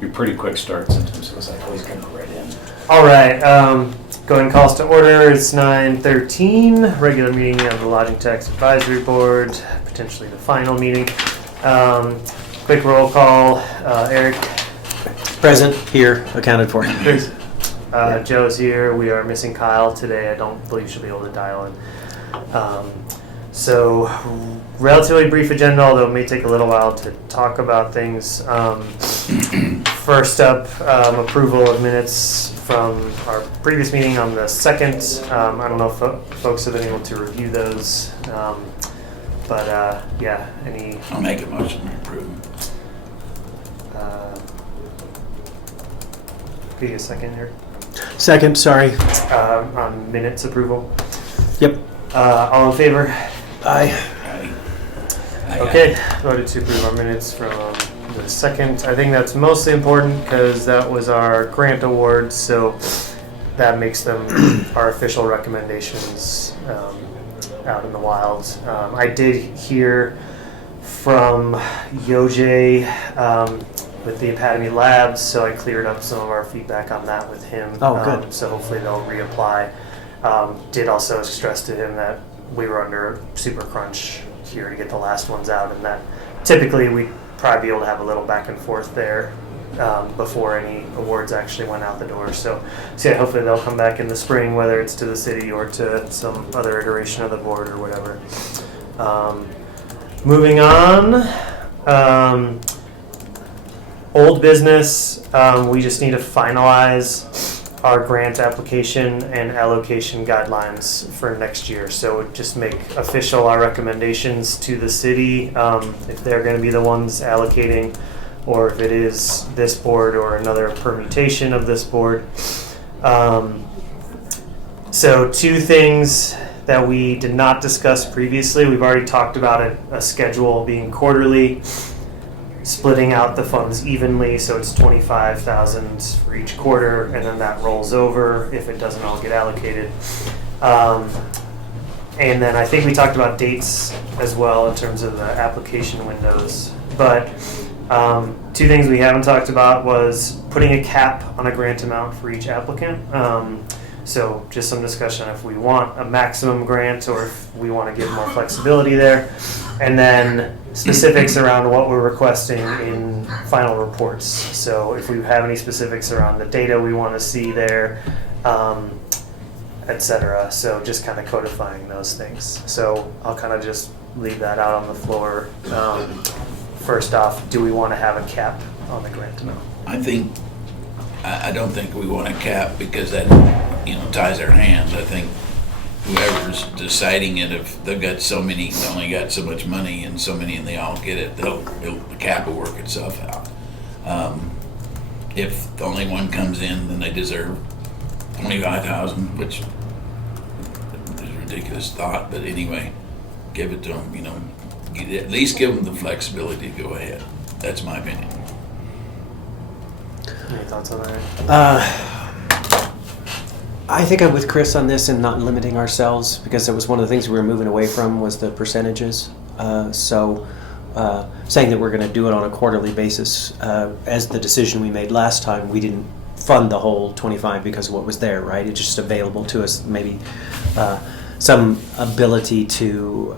be pretty quick starts in terms of it's like, oh, he's going to go right in. All right. Go ahead and call us to order. It's 9:13. Regular meeting of the Lodging Tax Advisory Board. Potentially the final meeting. Quick roll call. Eric. Present, here, accounted for. Joe's here. We are missing Kyle today. I don't believe she'll be able to dial in. So, relatively brief agenda, although it may take a little while to talk about things. First up, approval of minutes from our previous meeting on the 2nd. I don't know if folks have been able to review those. Yeah, any... I'll make a motion to approve. Give you a second here. Second, sorry. On minutes approval. Yep. All in favor? Aye. Okay, voted to approve our minutes from the 2nd. I think that's mostly important because that was our grant award, so that makes them our official recommendations out in the wild. I did hear from Yoj with the Academy Labs, so I cleared up some of our feedback on that with him. Oh, good. So hopefully they'll reapply. Did also stress to him that we were under super crunch here to get the last ones out, and that typically we'd probably be able to have a little back and forth there before any awards actually went out the door. So yeah, hopefully they'll come back in the spring, whether it's to the city or to some other iteration of the board or whatever. Moving on, old business, we just need to finalize our grant application and allocation guidelines for next year. So just make official our recommendations to the city, if they're going to be the ones allocating, or if it is this board or another permutation of this board. So two things that we did not discuss previously. We've already talked about a schedule being quarterly, splitting out the funds evenly, so it's $25,000 for each quarter, and then that rolls over if it doesn't all get allocated. And then I think we talked about dates as well in terms of the application windows. But two things we haven't talked about was putting a cap on a grant amount for each applicant. So just some discussion if we want a maximum grant or if we want to give more flexibility there. And then specifics around what we're requesting in final reports. So if we have any specifics around the data we want to see there, etc. So just kind of codifying those things. So I'll kind of just leave that out on the floor. First off, do we want to have a cap on the grant amount? I don't think we want a cap because that, ties our hands. I think whoever's deciding it, if they've got only got so much money and so many and they all get it, the cap will work itself out. If only one comes in, then they deserve $25,000, which is a ridiculous thought, but anyway, give it to them, at least give them the flexibility to go ahead. That's my opinion. Any thoughts on that? I think I'm with Chris on this and not limiting ourselves, because it was one of the things we were moving away from was the percentages. Saying that we're going to do it on a quarterly basis, as the decision we made last time, we didn't fund the whole 25 because of what was there, right? It's just available to us, maybe some ability to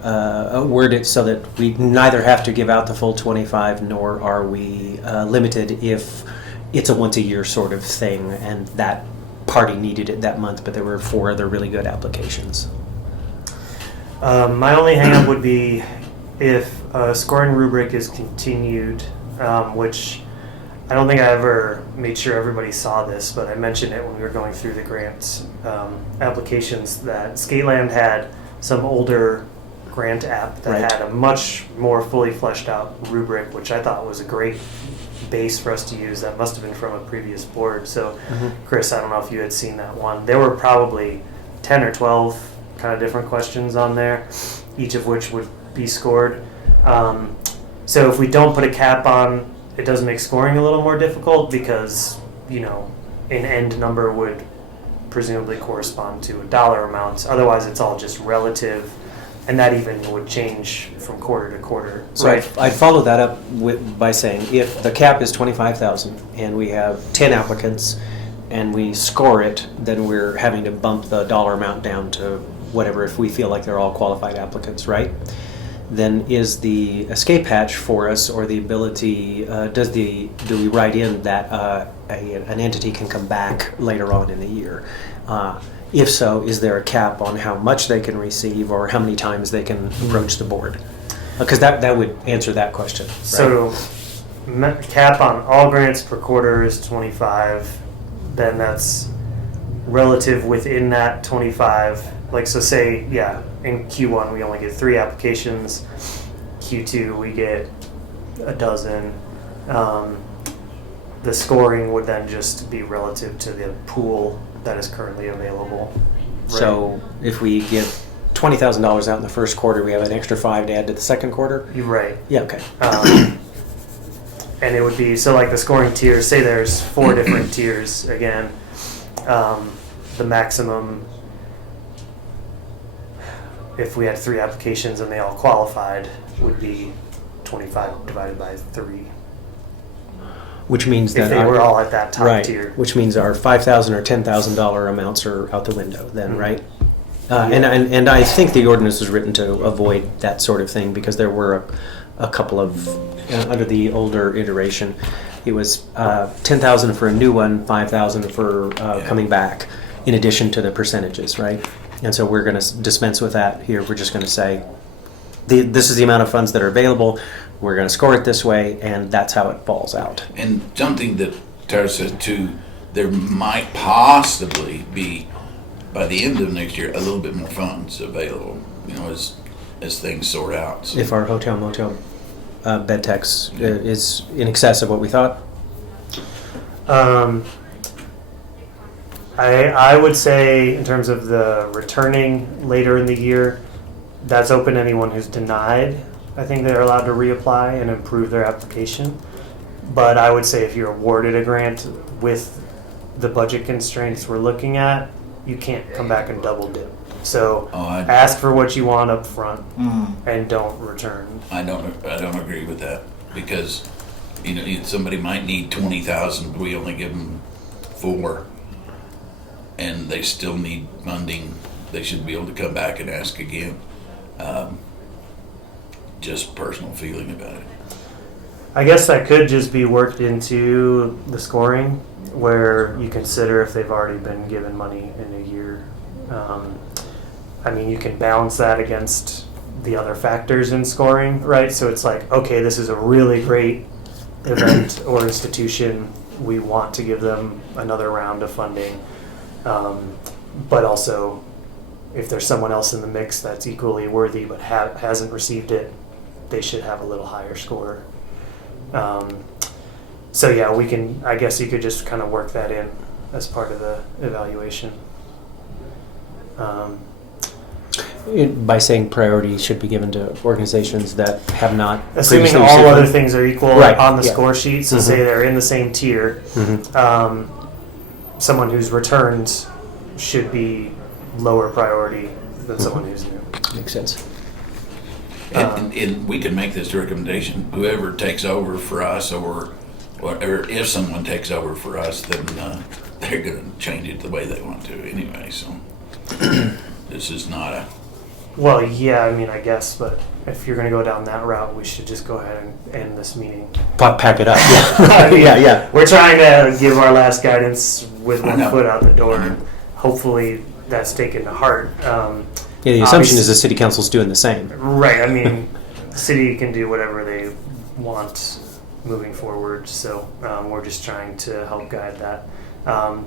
word it so that we neither have to give out the full 25 nor are we limited if it's a once-a-year sort of thing and that party needed it that month, but there were 4 other really good applications. My only hang-up would be if a scoring rubric is continued, which I don't think I ever made sure everybody saw this, but I mentioned it when we were going through the grant applications that Skateland had some older grant app that had a much more fully fleshed out rubric, which I thought was a great base for us to use. That must have been from a previous board. So Chris, I don't know if you had seen that one. There were probably 10 or 12 kind of different questions on there, each of which would be scored. So if we don't put a cap on, it does make scoring a little more difficult because, an end number would presumably correspond to a dollar amount. Otherwise, it's all just relative And that even would change from quarter to quarter. So I'd follow that up by saying if the cap is 25,000 and we have 10 applicants and we score it, then we're having to bump the dollar amount down to whatever if we feel like they're all qualified applicants, right? Then is the escape hatch for us, or the ability, do we write in that an entity can come back later on in the year? If so, is there a cap on how much they can receive or how many times they can approach the board? Because that would answer that question. Right? So cap on all grants per quarter is 25. Then that's relative within that 25. Like, so say, in Q1 we only get 3 applications. Q2 we get a dozen. The scoring would then just be relative to the pool that is currently available. Right? So if we give $20,000 out in the first quarter, we have an extra 5 to add to the second quarter? You're right. Yeah, okay. And it would be, so like the scoring tiers, say there's 4 different tiers again. The maximum, if we had 3 applications and they all qualified, would be 25 divided by 3. Which means that if they were all at that top tier. Which means our $5,000 or $10,000 amounts are out the window then, right? And I think the ordinance was written to avoid that sort of thing, because there were a couple of under the older iteration, it was 10,000 for a new one, 5,000 for coming back, in addition to the percentages, right? And so we're going to dispense with that here. We're just going to say this is the amount of funds that are available. We're going to score it this way, and that's how it falls out. And something that Tara said too, there might possibly be, by the end of next year, a little bit more funds available, as things sort out. So. If our hotel motel bed tax is in excess of what we thought? I would say, in terms of the returning later in the year, that's open to anyone who's denied. I think they're allowed to reapply and improve their application. But I would say if you're awarded a grant with the budget constraints we're looking at, you can't come back and double dip. So ask for what you want up front and don't return. I don't agree with that, because somebody might need 20,000, but we only give them 4, and they still need funding. They should be able to come back and ask again. Just personal feeling about it. I guess that could just be worked into the scoring, where you consider if they've already been given money in a year. You can balance that against the other factors in scoring, right? So it's like, okay, this is a really great event or institution. We want to give them another round of funding. But also, if there's someone else in the mix that's equally worthy but hasn't received it, they should have a little higher score. I guess you could just kind of work that in as part of the evaluation. By saying priority should be given to organizations that have not assuming previously all received other money. things are equal on the score sheet, so say they're in the same tier, someone who's returned should be lower priority than someone who's new. Makes sense. And we can make this recommendation. Whoever takes over for us, or whatever, if someone takes over for us, then they're going to change it the way they want to anyway. So this is not a... Well, yeah, I guess, but if you're going to go down that route, we should just go ahead and end this meeting. Pack it up. Yeah. We're trying to give our last guidance with one foot out the door. Hopefully that's taken to heart. The assumption is the city council's doing the same. Right. The city can do whatever they want moving forward, so we're just trying to help guide that.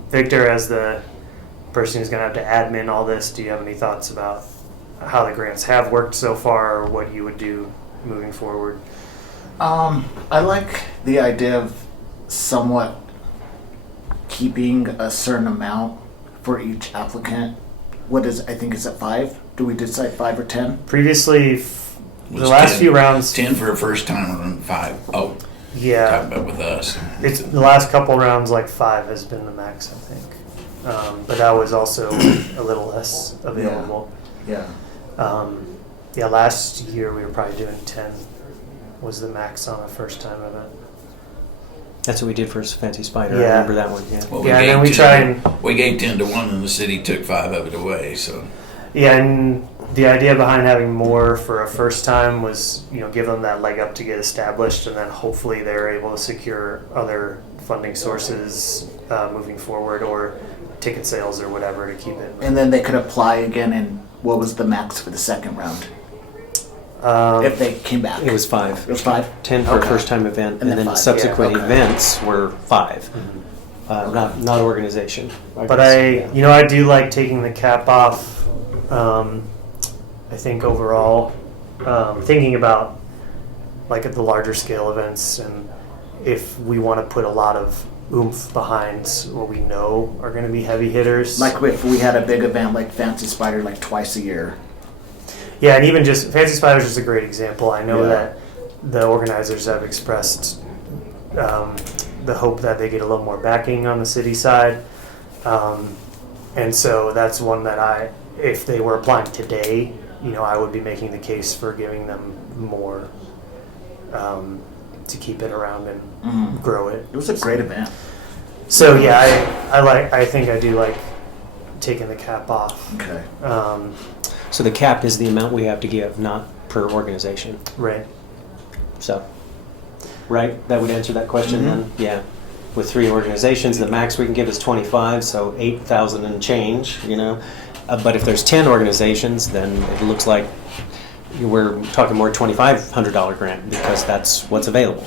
Victor, as the person who's going to have to admin all this, do you have any thoughts about how the grants have worked so far, or what you would do moving forward? I like the idea of somewhat keeping a certain amount for each applicant. I think is it 5? Do we decide 5 or 10? Previously, the last 10, few rounds... 10 for a first time, and 5. Oh, yeah. Talking about with us. It's the last couple rounds, 5 has been the max, I think. But that was also a little less available. Yeah. Yeah, last year we were probably doing 10 was the max on a first time event. That's what we did for Fancy Spider. Yeah. I remember that one. Yeah. Well, Yeah, and gave then we 10 try and we gave 10 to 1, and the city took 5 of it away. So yeah, and the idea behind having more for a first time was, give them that leg up to get established, and then hopefully they're able to secure other funding sources moving forward, or ticket sales or whatever to keep it. And then they could apply again, and what was the max for the second round? If they came back. It was 5. It was 5? 10 for a Okay. first time event, And and then then 5, subsequent yeah, okay. events were 5. Mm-hmm. Not organization. But guess, yeah. I do like taking the cap off. I think overall, thinking about like at the larger scale events, and if we want to put a lot of oomph behind what we know are going to be heavy hitters. Like if we had a big event like Fancy Spider like twice a year. Yeah, and even just Fancy Spider's just a great example. I know Yeah. that the organizers have expressed the hope that they get a little more backing on the city side. And so that's one that if they were applying today, I would be making the case for giving them more to keep it around and grow it. It was a great event. So yeah, I think I do like taking the cap off. Okay. So the cap is the amount we have to give, not per organization. Right. So, right? That would answer that question then? Yeah. With 3 organizations, the max we can give is 25, so 8,000 and change, But if there's 10 organizations, then it looks like we're talking more $2,500 grant because that's what's available.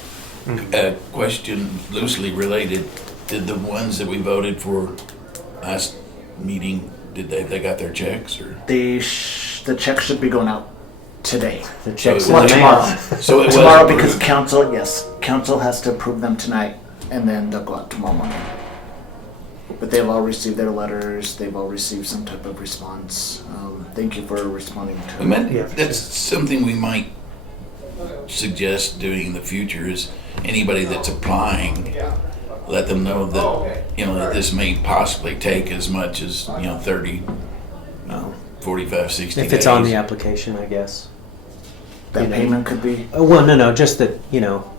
a question loosely related: did the ones that we voted for last meeting, did they got their checks or? The check should be going out today. The checks So in it the was mail. Tomorrow. So it was Tomorrow because approved. council has to approve them tonight, and then they'll go out tomorrow morning. But they've all received their letters. They've all received some type of response. Thank you for responding to I mean, Yeah. that's something we might suggest doing in the future. Is anybody that's applying, let them know that that this may possibly take as much as 30, 45, 60 If days. it's on the application, I guess. that payment could be. Well, no, just that,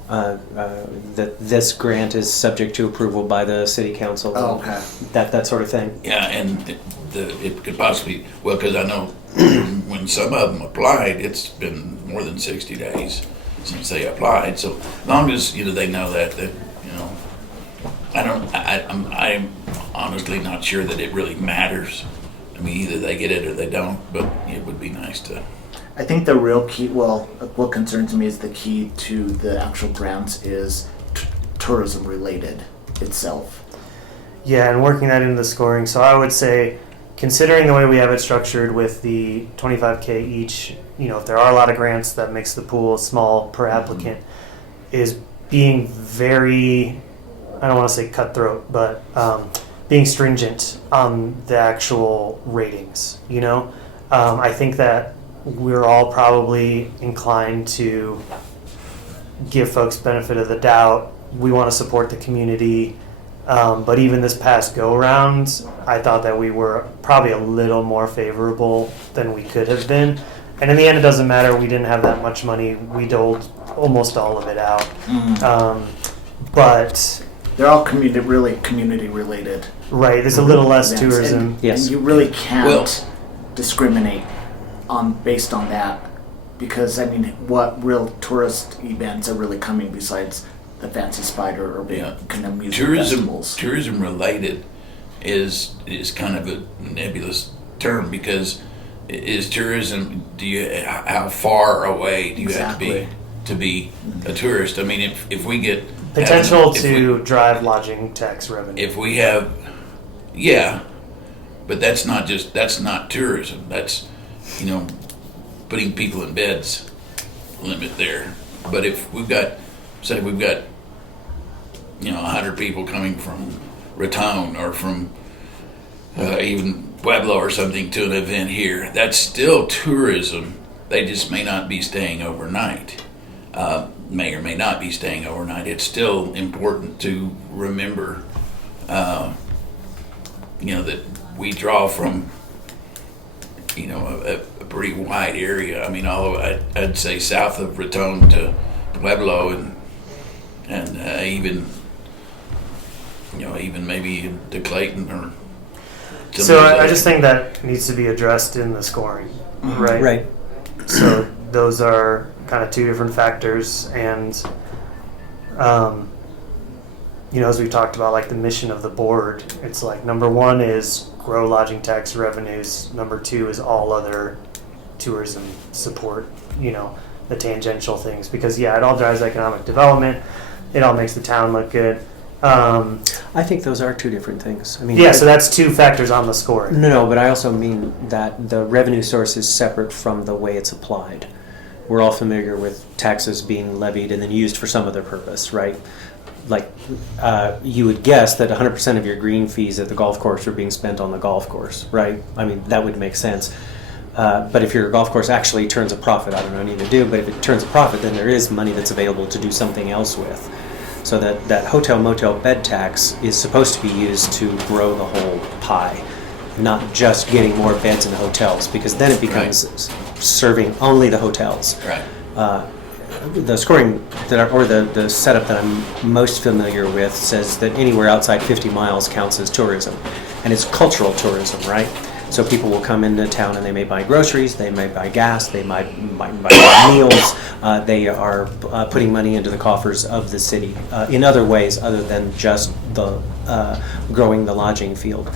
that this grant is subject to approval by the city council. Oh, okay. That sort of thing. Yeah, and it could possibly, because I know when some of them applied, it's been more than 60 days since they applied. So as long as they know that I'm honestly not sure that it really matters. I mean, either they get it or they don't. But it would be nice to. I think the real key, what concerns me is the key to the actual grants is tourism related itself. Yeah, and working that into the scoring. So I would say, considering the way we have it structured with the 25K each, if there are a lot of grants, that makes the pool small per applicant, is being very, I don't want to say cutthroat, but being stringent on the actual ratings. I think that we're all probably inclined to give folks benefit of the doubt. We want to support the community. But even this past go-round, I thought that we were probably a little more favorable than we could have been. And in the end, it doesn't matter. We didn't have that much money. We doled almost all of it out. But They're all community related. right, there's a little less events. tourism. And, Yes. and you really can't Well- discriminate based on that, because what real tourist events are really coming besides the Fancy Spider or big kind of music festivals? Tourism related is kind of a nebulous term, because is tourism, how far away do you have to be a tourist? I mean, if we get Potential if to drive lodging tax revenue. if we have, but that's not tourism. That's putting people in beds limit there. But if we've got 100 people coming from Raton or from even Pueblo or something to an event here, that's still tourism. They just may not be staying overnight. May or may not be staying overnight. It's still important to remember, that we draw from you know, a pretty wide area. I mean, although I'd say south of Raton to Pueblo and even, you know, even maybe to Clayton or. So I just think that needs to be addressed in the scoring, right? Right. So those are kind of two different factors, and you know, as we talked about, like the mission of the board, it's like number one is grow lodging tax revenues. Number two is all other tourism support, you know, the tangential things, because yeah, it all drives economic development. It all makes the town look good. I think those are two different things. I mean, Yeah, so that's two factors on the scoring. No, but I also mean that the revenue source is separate from the way it's applied. We're all familiar with taxes being levied and then used for some other purpose, right? Like, you would guess that 100% of your green fees at the golf course are being spent on the golf course, right? I mean, that would make sense. But if your golf course actually turns a profit, I don't know what to do, but if it turns a profit, then there is money that's available to do something else with. So that hotel motel bed tax is supposed to be used to grow the whole pie, not just getting more beds in the hotels, because then it becomes serving only the hotels. Right. The scoring the setup that I'm most familiar with says that anywhere outside 50 miles counts as tourism, and it's cultural tourism, right? So people will come into town and they may buy groceries, they may buy gas, they might buy meals. They are putting money into the coffers of the city in other ways other than just the growing the lodging field.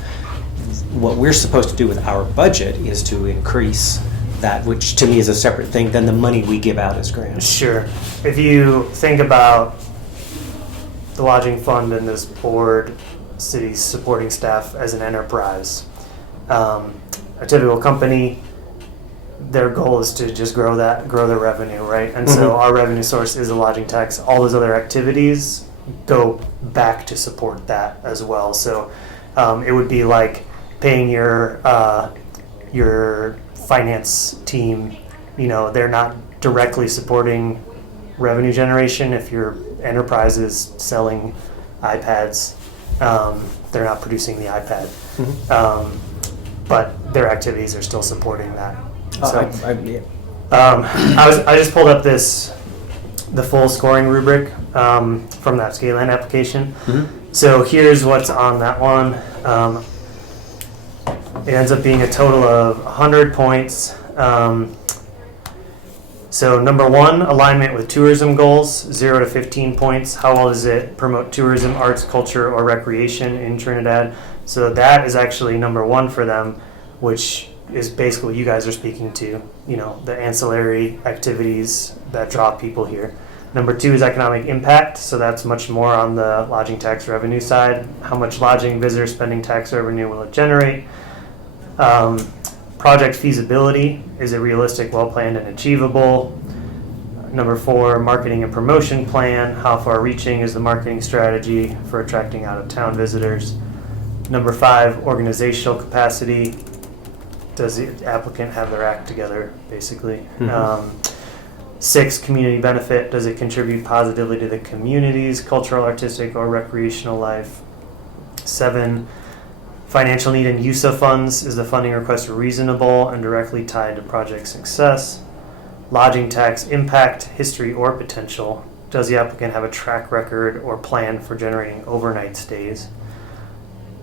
What we're supposed to do with our budget is to increase that, which to me is a separate thing than the money we give out as grants. Sure. If you think about the lodging fund and this board, city's supporting staff as an enterprise, a typical company, their goal is to just grow the revenue, right? And so our revenue source is the lodging tax. All those other activities go back to support that as well. So it would be like paying your finance team. You know, they're not directly supporting revenue generation. If your enterprise is selling iPads, they're not producing the iPad. But their activities are still supporting that. So, I just pulled up the full scoring rubric from that Scalan application. So here's what's on that one. It ends up being a total of 100 points. So number one, alignment with tourism goals, 0 to 15 points. How well does it promote tourism, arts, culture, or recreation in Trinidad? So that is actually number one for them, which is basically what you guys are speaking to, you know, the ancillary activities that draw people here. Number two is economic impact. So that's much more on the lodging tax revenue side. How much lodging, visitor spending tax revenue will it generate? Project feasibility. Is it realistic, well-planned, and achievable? Number four, marketing and promotion plan. How far-reaching is the marketing strategy for attracting out-of-town visitors? Number five, organizational capacity. Does the applicant have their act together, basically? Six, community benefit. Does it contribute positively to the community's cultural, artistic, or recreational life? Seven, financial need and use of funds. Is the funding request reasonable and directly tied to project success? Lodging tax impact, history, or potential. Does the applicant have a track record or plan for generating overnight stays?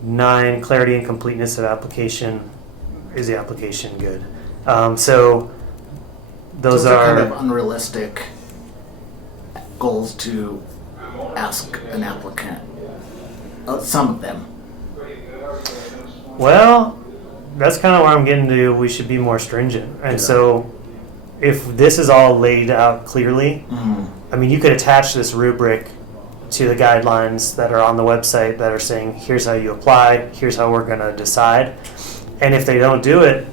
9, clarity and completeness of application. Is the application good? So those are kind of unrealistic goals to ask an applicant. Some of them. Well, that's kind of where I'm getting to. We should be more stringent. And so if this is all laid out clearly, I mean, you could attach this rubric to the guidelines that are on the website that are saying, here's how you apply, here's how we're going to decide. And if they don't do it,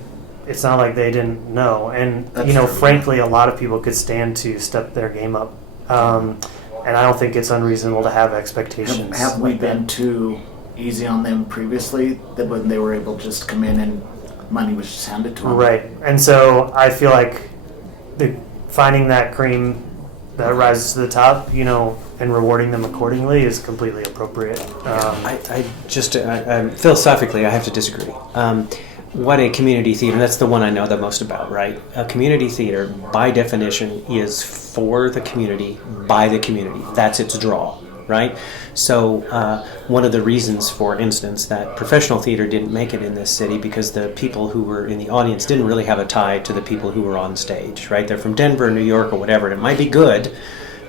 it's not like they didn't know. And, That's you know, true. frankly, a lot of people could stand to step their game up. And I don't think it's unreasonable to have expectations. Have we like that. been too easy on them previously, that when they were able to just come in and money was just handed to them? Right. And so I feel like finding that cream that rises to the top, you know, and rewarding them accordingly is completely appropriate. Philosophically, I have to disagree. what a community theater, that's the one I know the most about, right? A community theater, by definition, is for the community, by the community. That's its draw, right? So one of the reasons, for instance, that professional theater didn't make it in this city because the people who were in the audience didn't really have a tie to the people who were on stage, right? They're from Denver, New York, or whatever, and it might be good,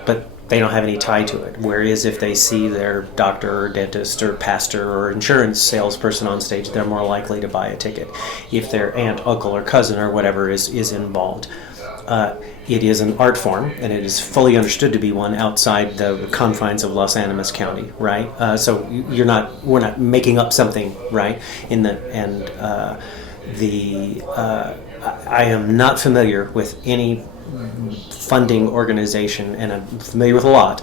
but they don't have any tie to it. Whereas if they see their doctor or dentist or pastor or insurance salesperson on stage, they're more likely to buy a ticket. If their aunt, uncle, or cousin or whatever is involved. It is an art form, and it is fully understood to be one outside the confines of Los Animas County, right? So we're not making up something, right? I am not familiar with any funding organization, and I'm familiar with a lot,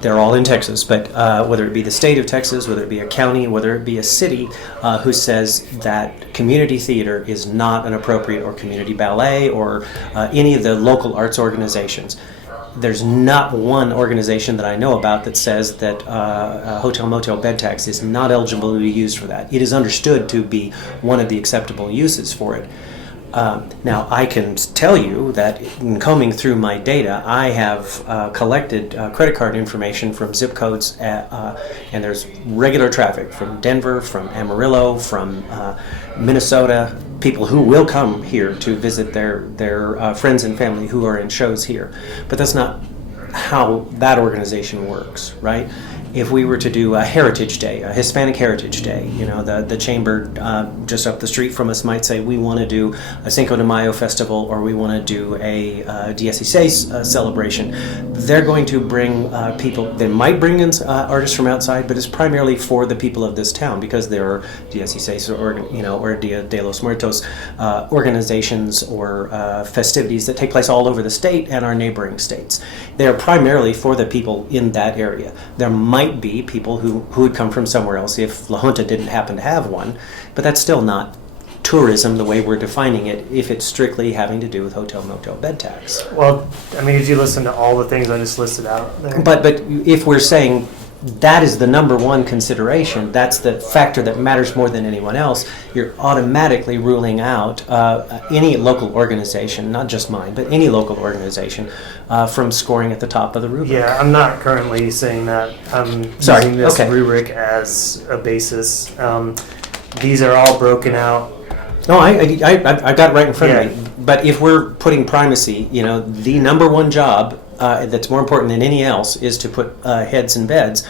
they're all in Texas, but whether it be the state of Texas, whether it be a county, whether it be a city, who says that community theater is not an appropriate, or community ballet, or any of the local arts organizations. There's not one organization that I know about that says that hotel motel bed tax is not eligible to be used for that. It is understood to be one of the acceptable uses for it. Now, I can tell you that in combing through my data, I have collected credit card information from zip codes, and there's regular traffic from Denver, from Amarillo, from Minnesota, people who will come here to visit their friends and family who are in shows here. But that's not how that organization works, right? If we were to do a Heritage Day, a Hispanic Heritage Day, the chamber just up the street from us might say, we want to do a Cinco de Mayo festival, or we want to do a 16 celebration. They're going to bring people. They might bring in artists from outside, but it's primarily for the people of this town, because there are 16 or Dia de los Muertos organizations or festivities that take place all over the state and our neighboring states. They are primarily for the people in that area. There might be people who would come from somewhere else if La Junta didn't happen to have one, but that's still not tourism the way we're defining it if it's strictly having to do with hotel motel bed tax. Well, I mean, did you listen to all the things I just listed out there? But if we're saying that is the number one consideration, that's the factor that matters more than anyone else, you're automatically ruling out any local organization, not just mine, but any local organization, from scoring at the top of the rubric. Yeah, I'm not currently saying that. I'm using this rubric as a basis. These are all broken out. No, I got it right in front of me. But if we're putting primacy, the number one job that's more important than any else is to put heads in beds,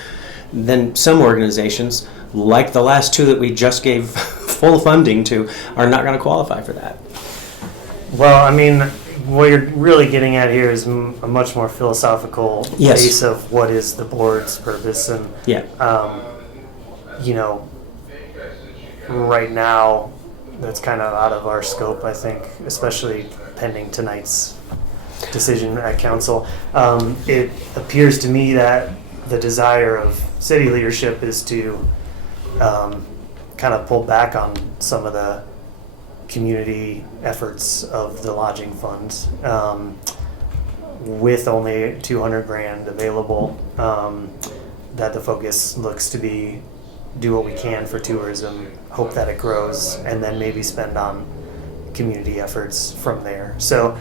then some organizations, like the last two that we just gave full funding to, are not going to qualify for that. Well, I mean, what you're really getting at here is a much more philosophical base of what is the board's purpose. And, right now, that's kind of out of our scope, I think, especially pending tonight's decision at council. It appears to me that the desire of city leadership is to kind of pull back on some of the community efforts of the lodging funds, with only $200,000 available. That the focus looks to be do what we can for tourism, hope that it grows, and then maybe spend on community efforts from there. So,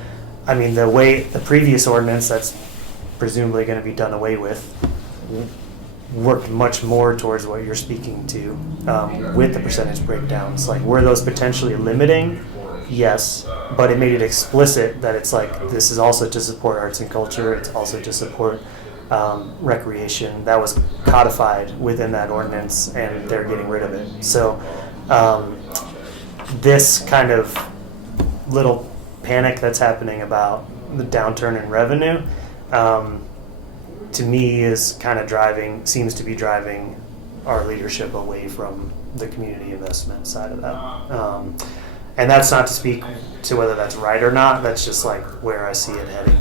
I mean, the previous ordinance that's presumably going to be done away with worked much more towards what you're speaking to, with the percentage breakdowns. Like, were those potentially limiting? Yes, but it made it explicit that it's like, this is also to support arts and culture, it's also to support recreation. That was codified within that ordinance, and they're getting rid of it. So this kind of little panic that's happening about the downturn in revenue, to me, is kind of seems to be driving our leadership away from the community investment side of that. And that's not to speak to whether that's right or not. That's just like where I see it heading.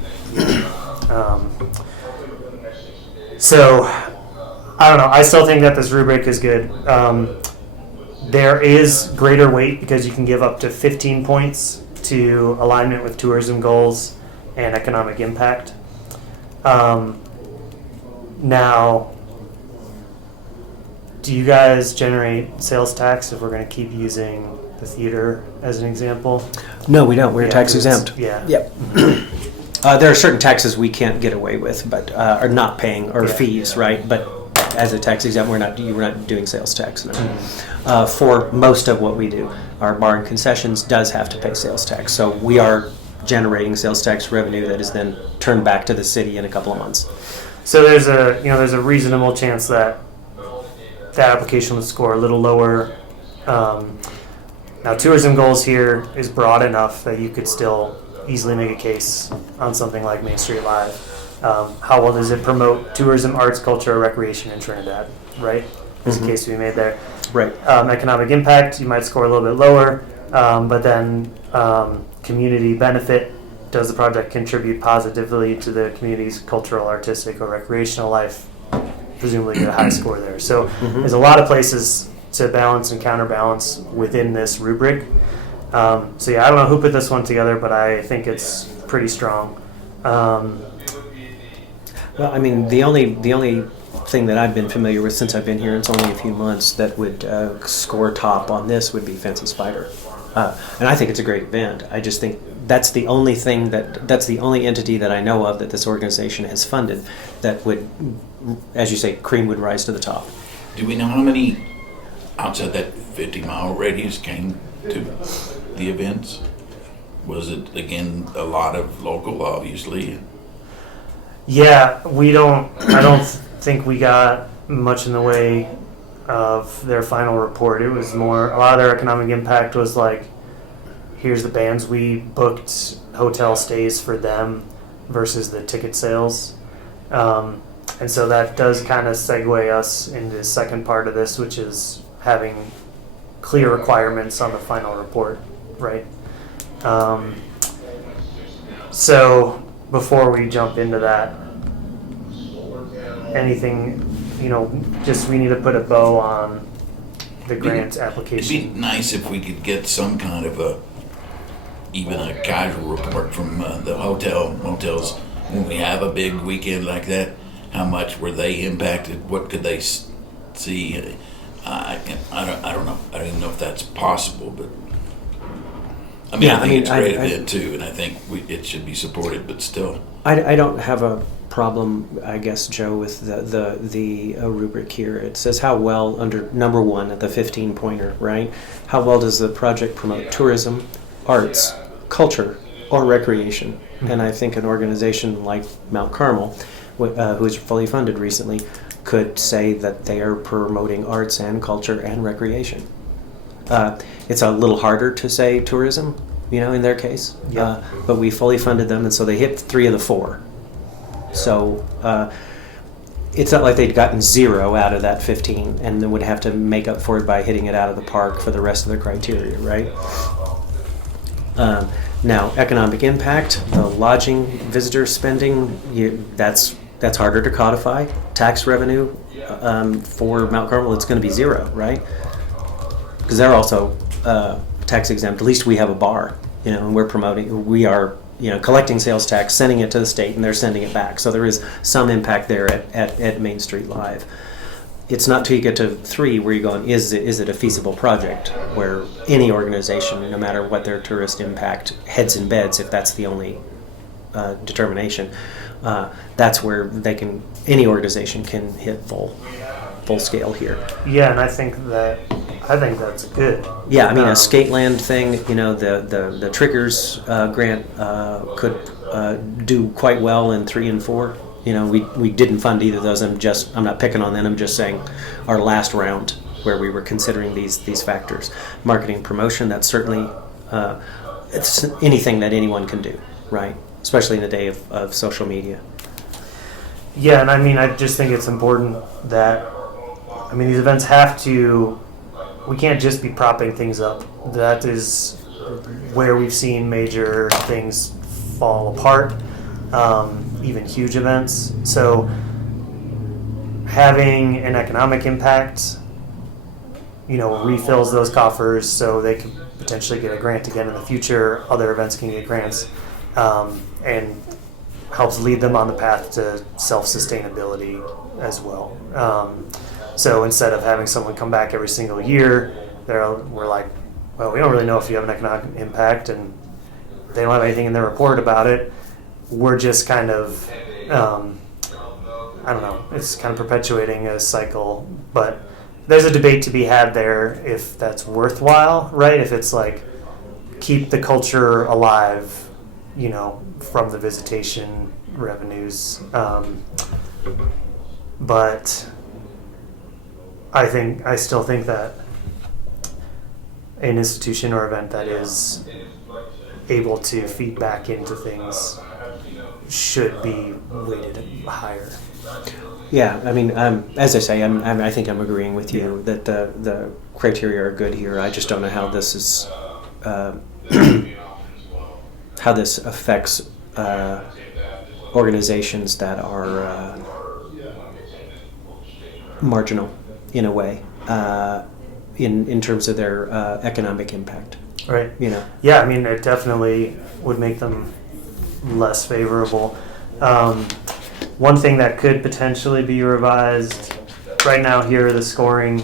So, I don't know. I still think that this rubric is good. There is greater weight because you can give up to 15 points to alignment with tourism goals and economic impact. Now, Do you guys generate sales tax if we're going to keep using the theater as an example? No, we don't. We're Yeah, tax 'cause it's- exempt. Yeah. Yep. There are certain taxes we can't get away with, but are not paying, or Yeah. fees, right? But as a tax exempt, we're not doing sales tax. No. For most of what we do, our bar and concessions does have to pay sales tax. So we are generating sales tax revenue that is then turned back to the city in a couple of months. So there's a reasonable chance that that application would score a little lower. Now, tourism goals here is broad enough that you could still easily make a case on something like Main Street Live. How well does it promote tourism, arts, culture, or recreation in Trinidad? Right? There's a case to be made there. Right. Economic impact, you might score a little bit lower, but then community benefit. Does the project contribute positively to the community's cultural, artistic, or recreational life? Presumably get a high score there. So there's a lot of places to balance and counterbalance within this rubric. So yeah, I don't know who put this one together, but I think it's pretty strong. Well, I mean, the only thing that I've been familiar with since I've been here, it's only a few months, that would score top on this would be Fancy Spider. And I think it's a great event. I just think that's the only entity that I know of that this organization has funded that would, as you say, cream would rise to the top. Do we know how many outside that 50-mile radius came to the events? Was it, again, a lot of local, obviously? Yeah, I don't think we got much in the way of their final report. It was more, a lot of their economic impact was like, here's the bands we booked hotel stays for them versus the ticket sales. And so that does kind of segue us into the second part of this, which is having clear requirements on the final report, right? So before we jump into that, anything, just we need to put a bow on the grant application. It'd be nice if we could get some kind of even a casual report from the motels when we have a big weekend like that. How much were they impacted? What could they see? I don't know. I don't even know if that's possible, but I think it's a great event too, and I think it should be supported. But still, I don't have a problem, I guess, Joe, with the rubric here. It says how well, under number 1 at the 15-pointer, right? How well does the project promote tourism, arts, culture, or recreation? And I think an organization like Mount Carmel, who is fully funded recently, could say that they are promoting arts and culture and recreation. It's a little harder to say tourism, in their case. Yeah. But we fully funded them, and so they hit 3 of the 4. So it's not like they'd gotten 0 out of that 15 and then would have to make up for it by hitting it out of the park for the rest of the criteria, right? Now, economic impact, the lodging, visitor spending, that's harder to codify. Tax revenue for Mount Carmel, it's going to be 0, right? Because they're also tax exempt. At least we have a bar, and we are collecting sales tax, sending it to the state, and they're sending it back. So there is some impact there at Main Street Live. It's not till you get to 3 where you're going, is it a feasible project where any organization, no matter what their tourist impact, heads in beds, if that's the only determination, that's where any organization can hit full scale here. Yeah, and I think that's good. Yeah, I mean, a Skateland thing, the Triggers grant could do quite well in 3 and 4. We didn't fund either of those. I'm not picking on them. I'm just saying our last round where we were considering these factors. Marketing promotion, that's certainly it's anything that anyone can do, right? Especially in the day of social media. Yeah, and I just think it's important that, these events we can't just be propping things up. That is where we've seen major things fall apart, even huge events. So having an economic impact, refills those coffers so they can potentially get a grant again in the future. Other events can get grants, and helps lead them on the path to self-sustainability as well. So instead of having someone come back every single year, we're like, well, we don't really know if you have an economic impact, and they don't have anything in their report about it. We're just kind of, I don't know, it's kind of perpetuating a cycle. But there's a debate to be had there if that's worthwhile, right? If it's like, keep the culture alive, you know, from the visitation revenues. But I still think that an institution or event that is able to feed back into things should be weighted higher. Yeah, I mean, as I say, I think I'm agreeing with you that the criteria are good here. I just don't know how this is, how this affects organizations that are marginal in a way, in terms of their economic impact. Right. You know. Yeah, I mean, it definitely would make them less favorable. One thing that could potentially be revised, right now here the scoring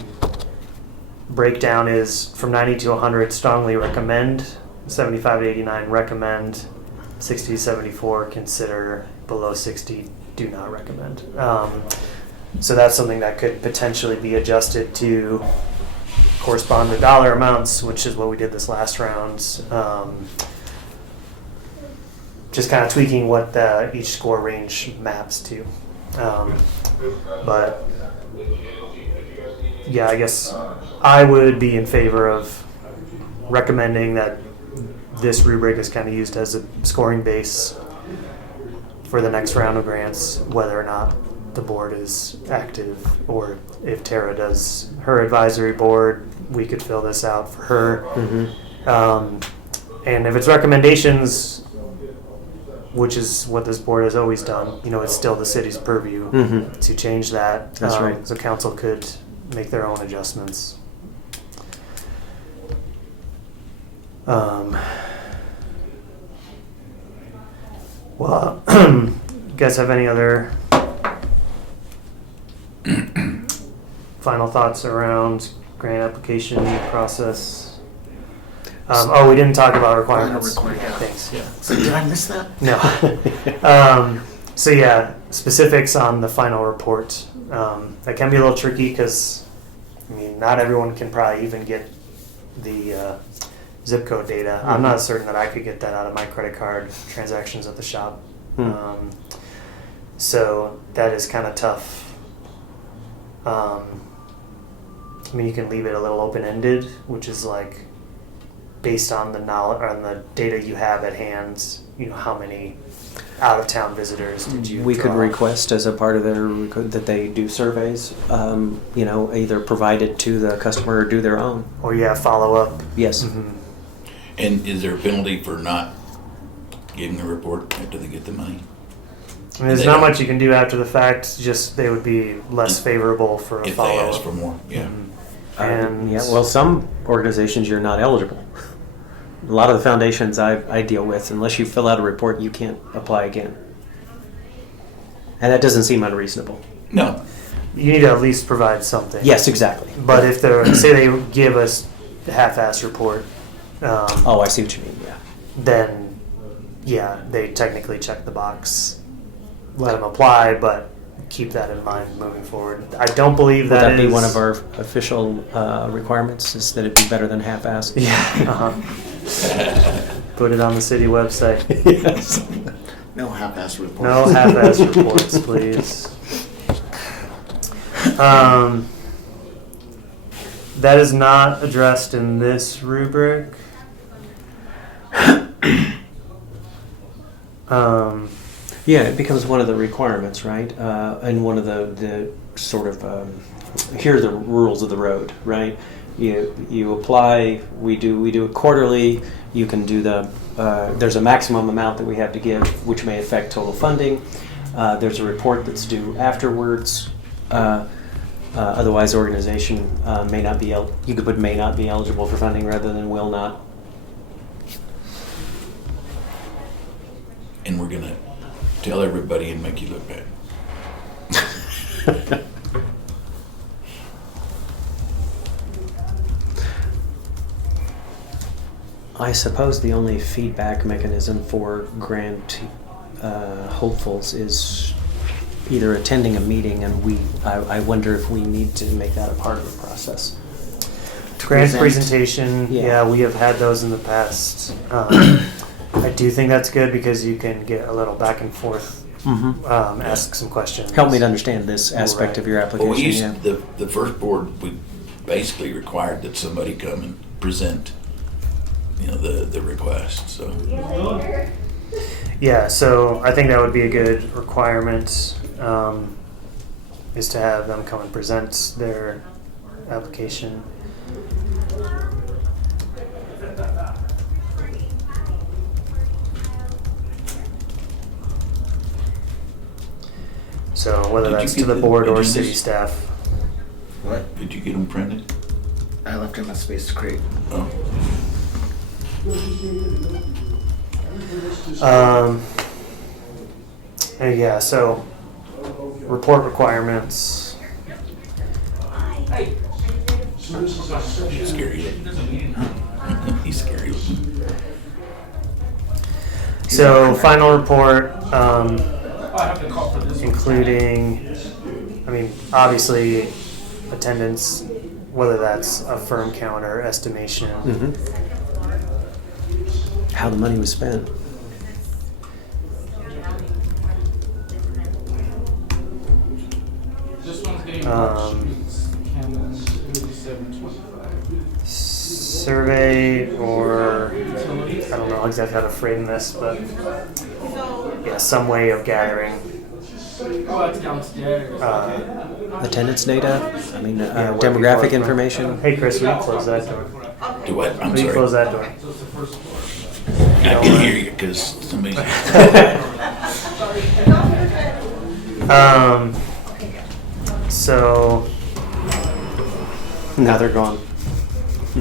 breakdown is from 90 to 100 strongly recommend, 75 to 89 recommend, 60 to 74 consider, below 60 do not recommend. So that's something that could potentially be adjusted to correspond to dollar amounts, which is what we did this last round. Just kind of tweaking what each score range maps to. But yeah, I guess I would be in favor of recommending that this rubric is kind of used as a scoring base for the next round of grants, whether or not the board is active, or if Tara does her advisory board, we could fill this out for her. And if it's recommendations, which is what this board has always done, you know, it's still the city's purview to change that. That's right. So council could make their own adjustments. Well, you guys have any other final thoughts around grant application process? We didn't talk about requirements. Thanks. Yeah. So did I miss that? No. So yeah, specifics on the final report. That can be a little tricky because, I mean, not everyone can probably even get the zip code data. I'm not certain that I could get that out of my credit card transactions at the shop. So that is kind of tough. I mean, you can leave it a little open-ended, which is like, based on the knowledge, on the data you have at hand, you know, how many out-of-town visitors did you We draw? could request as a part of their that they do surveys, you know, either provide it to the customer or do their own. Or yeah, follow up. Yes. And is there a penalty for not giving a report after they get the money? I mean, there's not much you can do after the fact. Just they would be less favorable for a If they follow-up. ask for more, yeah. And Yeah, well, some organizations you're not eligible. A lot of the foundations I deal with, unless you fill out a report, you can't apply again. And that doesn't seem unreasonable. No, you need to at least provide something. Yes, exactly. But if they're, say they give us a half-ass report, Oh, I see what you mean, yeah. then yeah, they technically check the box. Let them apply, but keep that in mind moving forward. I don't believe Would that be is one of our official requirements, is that it be better than half-assed? Yeah. Put it on the city website. Yes. No half-ass report. No half-ass reports, please. That is not addressed in this rubric. Yeah, it becomes one of the requirements, right? And one of the sort of, here are the rules of the road, right? You apply, we do it quarterly. You can do there's a maximum amount that we have to give, which may affect total funding. There's a report that's due afterwards. Otherwise, organization may not be eligible for funding rather than will not. and we're gonna tell everybody and make you look bad. I suppose the only feedback mechanism for grant hopefuls is either attending a meeting, and I wonder if we need to make that a part of the process. Grant Present. presentation, Yeah. yeah, we have had those in the past. I do think that's good because you can get a little back and forth, ask some questions. Help me to understand this aspect Right. of your Well, application. we used, yeah. the first board, we basically required that somebody come and present, the request, so. Yeah, so I think that would be a good requirement, is to have them come and present their application. So whether Did you that's get to the the board or agendas? city staff. What? Did you get them printed? I left him a space to create. Oh, Yeah, so report requirements. he's scary. He's scary. So final report, including, obviously attendance, whether that's a firm count or estimation. How the money was spent. Survey, or I don't know exactly how to frame this, but yeah, some way of gathering Attendance data, what demographic people are- information. Hey Chris, will you close that door? Do what? I'm Will you close sorry. that door? I can hear you because somebody's. So Now they're gone.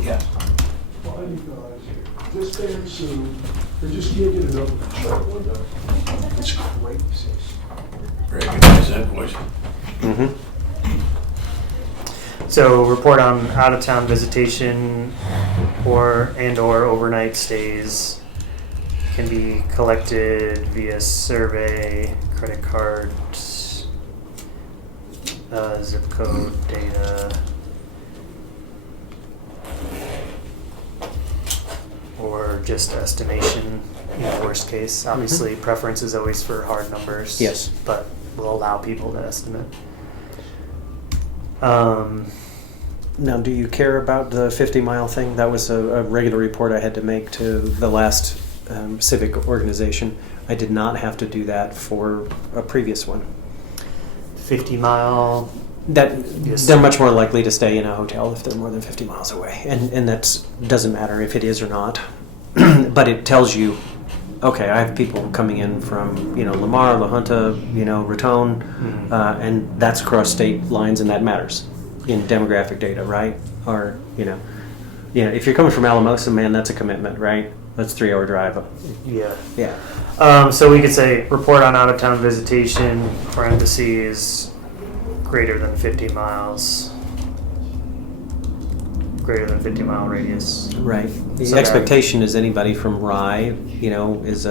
Yeah. This damn soon, they just can't get enough of the truck window. It's crazy. Recognize that voice. So report on out-of-town visitation or overnight stays can be collected via survey, credit card, zip code data, or just estimation, worst case. Obviously, preference is always for hard numbers. Yes. But we'll allow people to estimate. Now, do you care about the 50-mile thing? That was a regular report I had to make to the last civic organization. I did not have to do that for a previous one. 50-mile. Yes. They're much more likely to stay in a hotel if they're more than 50 miles away, and that doesn't matter if it is or not. But it tells you, okay, I have people coming in from Lamar, La Junta, Raton, and that's across state lines, and that matters in demographic data, right? Or if you're coming from Alamosa, man, that's a commitment, right? That's a 3-hour drive. Yeah. Yeah. So we could say report on out-of-town visitation, parentheses, greater than 50 miles. Greater than 50-mile radius. Right. The So that- expectation is anybody from Rye, that's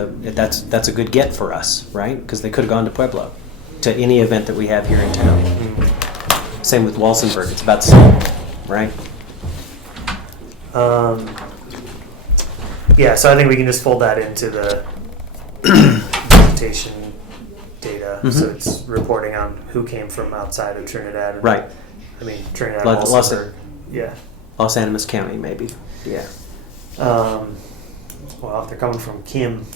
a good get for us, right? Because they could have gone to Pueblo, to any event that we have here in town. Same with Walsenburg. It's about the same, right? Yeah, so I think we can just fold that into the visitation data. So it's reporting on who came from outside of Trinidad. Right. Trinidad, Los- Walsenburg. Yeah. Los Animas County, maybe. Yeah. Well, if they're coming from Kim,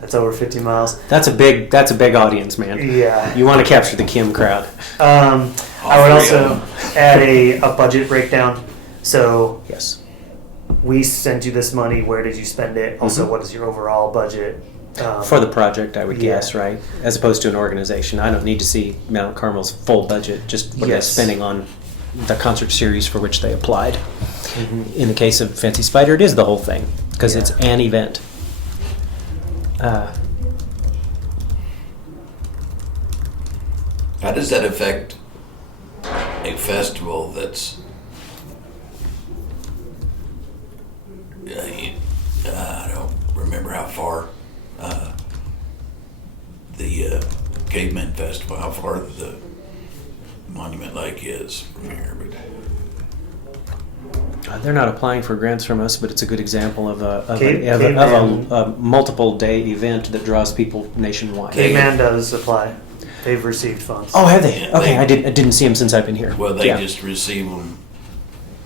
that's over 50 miles. That's a big audience, man. Yeah. You want to capture the Kim crowd. I would All also three add a budget breakdown. So Yes. we sent you this money. Where did you spend it? Also, Mhm. what is your overall budget? For the project, I would Yeah. guess, right? As opposed to an organization. I don't need to see Mount Carmel's full budget, just what they're Yes. spending on the concert series for which they applied. In the case of Fancy Spider, it is the whole thing, because it's Yeah. an event. How does that affect a festival that's remember how far the Caveman Festival, how far the Monument Lake is from here, but They're not applying for grants from us, but it's a good example of Caveman- a multiple day event that draws people nationwide. Caveman does apply. They've received funds. Oh, have they? Yeah, Okay, I didn't see them since I've been here. well, they Yeah. just receive them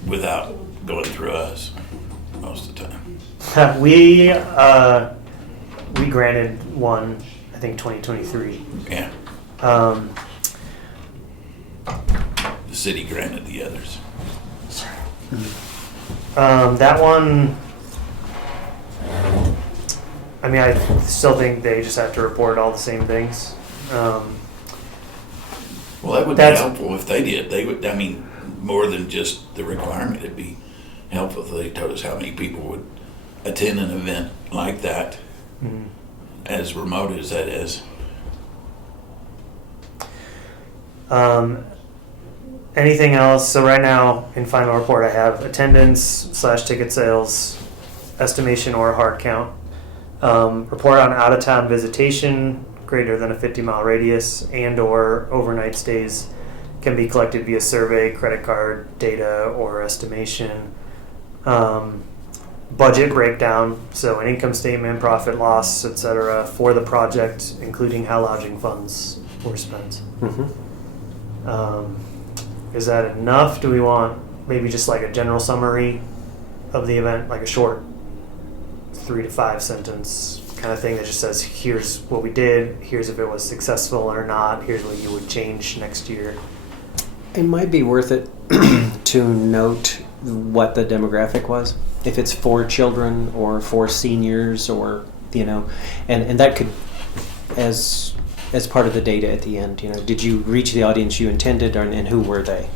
without going through us most of the time. We granted one, I think 2023. Yeah, Um, the city granted the others. that one, I mean, I still think they just have to report all the same things. Well, that would be That's- helpful if they did. They would, I mean, more than just the requirement. It'd be helpful if they told us how many people would attend an event like that, as remote as that is. Anything else? So right now in final report, I have attendance/ticket sales, estimation or hard count. Report on out-of-town visitation greater than a 50-mile radius and or overnight stays can be collected via survey, credit card data, or estimation. Budget breakdown, so an income statement, profit, loss, etc. for the project, including how lodging funds were spent. Is that enough? Do we want maybe just like a general summary of the event, like a short 3 to 5 sentence kind of thing that just says, here's what we did, here's if it was successful or not, here's what you would change next year? It might be worth it to note what the demographic was. If it's for children or for seniors or, and that could, as part of the data at the end, did you reach the audience you intended and who were they?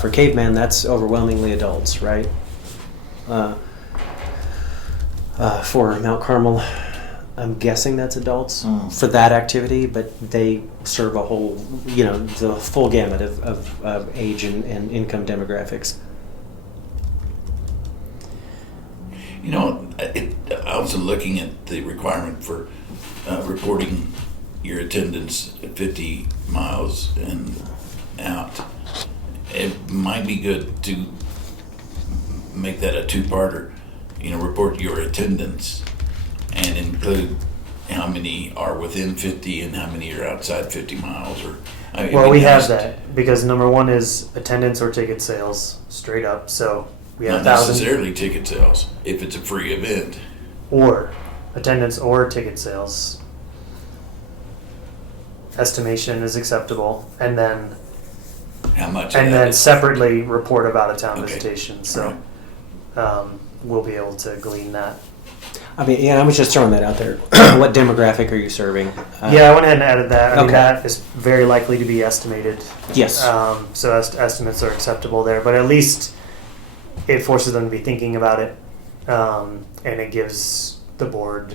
For Caveman, that's overwhelmingly adults, right? For Mount Carmel, I'm guessing that's adults for that activity, but they serve a whole, the full gamut of age and income demographics. Also looking at the requirement for reporting your attendance at 50 miles and out, it might be good to make that a two-parter. Report your attendance and include how many are within 50 and how many are outside 50 miles. We have that because number one is attendance or ticket sales straight up. So we have Not 1,000 necessarily ticket sales if it's a free event. or attendance or ticket sales. Estimation is acceptable, and then How much? of and that then is- separately report of out-of-town Okay. visitation. So we'll be able to glean that. I mean, I was just throwing that out there. What demographic are you serving? Yeah, I went ahead and added that. I mean, Okay. that is very likely to be estimated. Yes. So estimates are acceptable there, but at least it forces them to be thinking about it, and it gives the board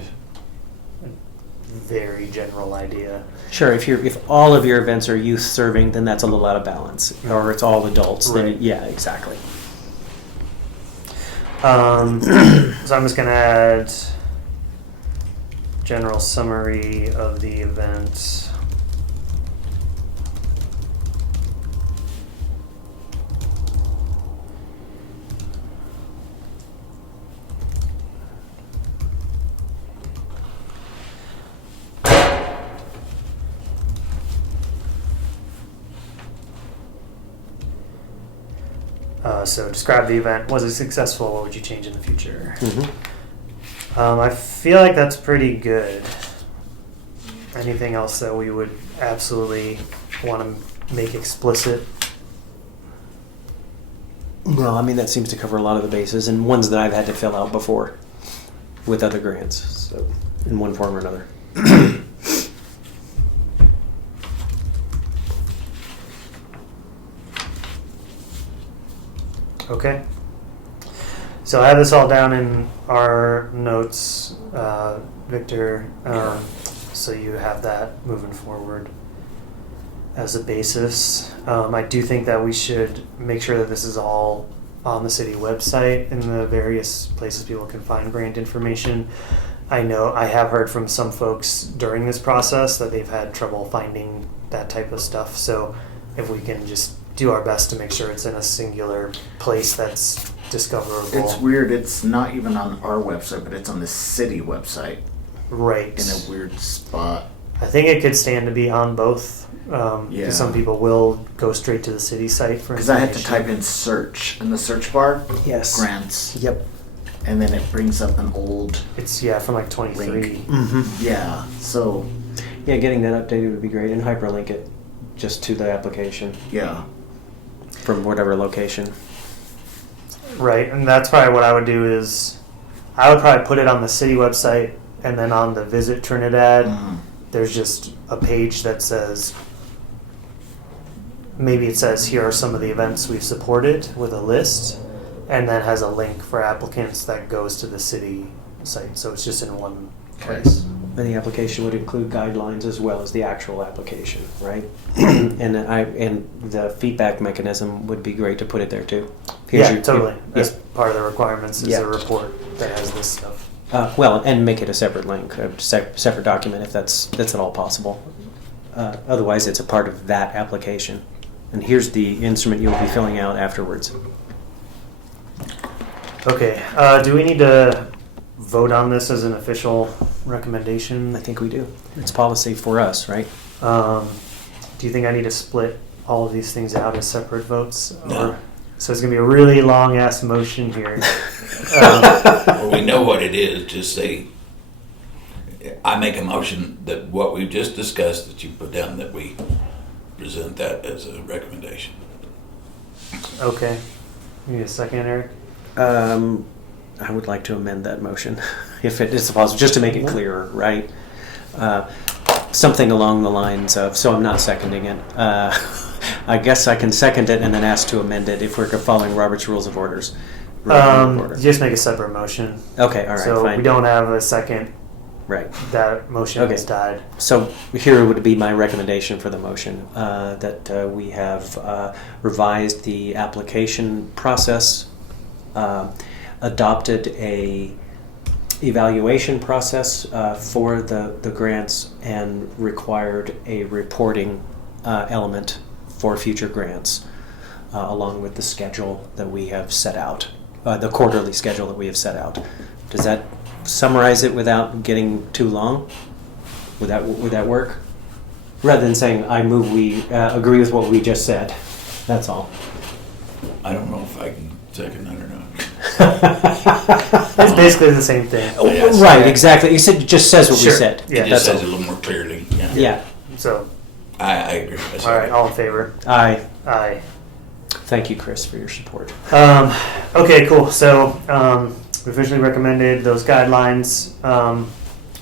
a very general idea. Sure. If all of your events are youth serving, then that's a little out of balance. Or it's all adults. Right. Then yeah, exactly. So I'm just gonna add general summary of the event. So describe the event. Was it successful? What would you change in the future? I feel like that's pretty good. Anything else that we would absolutely want to make explicit? No, I mean that seems to cover a lot of the bases and ones that I've had to fill out before with other grants, so in one form or another. Okay. So I have this all down in our notes, Victor. So you have that moving forward as a basis. I do think that we should make sure that this is all on the city website in the various places people can find grant information. I know I have heard from some folks during this process that they've had trouble finding that type of stuff. So if we can just do our best to make sure it's in a singular place that's discoverable. It's weird. It's not even on our website, but it's on the city website Right. in a weird spot. I think it could stand to be on both. Yeah. Because some people will go straight to the city site for Because I had to information. type in search in the search bar, Yes. grants, Yep. and then it brings up an old It's from like 23. link. Mm-hmm. Yeah. So Yeah, getting that updated would be great, and hyperlink it just to the application yeah. from whatever location. Right, and that's probably what I would do is I would probably put it on the city website, and then on the Visit Trinidad, Mhm. there's just a page that says, maybe it says here are some of the events we've supported with a list, and then has a link for applicants that goes to the city site. So it's just in one place. And the application would include guidelines as well as the actual application, right? and the feedback mechanism would be great to put it there too. Yeah, totally. Yeah. That's part of the requirements is Yeah. a report that has this stuff. Well, and make it a separate link, a separate document if that's at all possible. Otherwise, it's a part of that application. And here's the instrument you'll be filling out afterwards. Okay, do we need to vote on this as an official recommendation? I think we do. It's policy for us, right? Do you think I need to split all of these things out as separate votes? No. So it's gonna be a really long ass motion here. Well, we know what it is. Just say, I make a motion that what we've just discussed that you put down, that we present that as a recommendation. Okay. You need a second, Eric? I would like to amend that motion, if it is possible, just to make it clearer, right? Something along the lines of, so I'm not seconding it. I guess I can second it and then ask to amend it if we're following Robert's Rules of Orders. Just make a separate motion. Okay, all right, So fine. we don't have a second. Right. That motion Okay. has died. So here would be my recommendation for the motion, that we have revised the application process, adopted a evaluation process for the grants, and required a reporting element for future grants, along with the schedule that we have set out, the quarterly schedule that we have set out. Does that summarize it without getting too long? Would that work? Rather than saying, I move we agree with what we just said. That's all. I don't know if I can second that or not. It's basically the same thing. Yes. Right, exactly. It just says what we Sure. said. Yeah, It that's just says all. it a little more clearly. Yeah. Yeah. So, I agree. all right, all in favor? Aye. Aye. Thank you, Chris, for your support. Okay, cool. So we officially recommended those guidelines,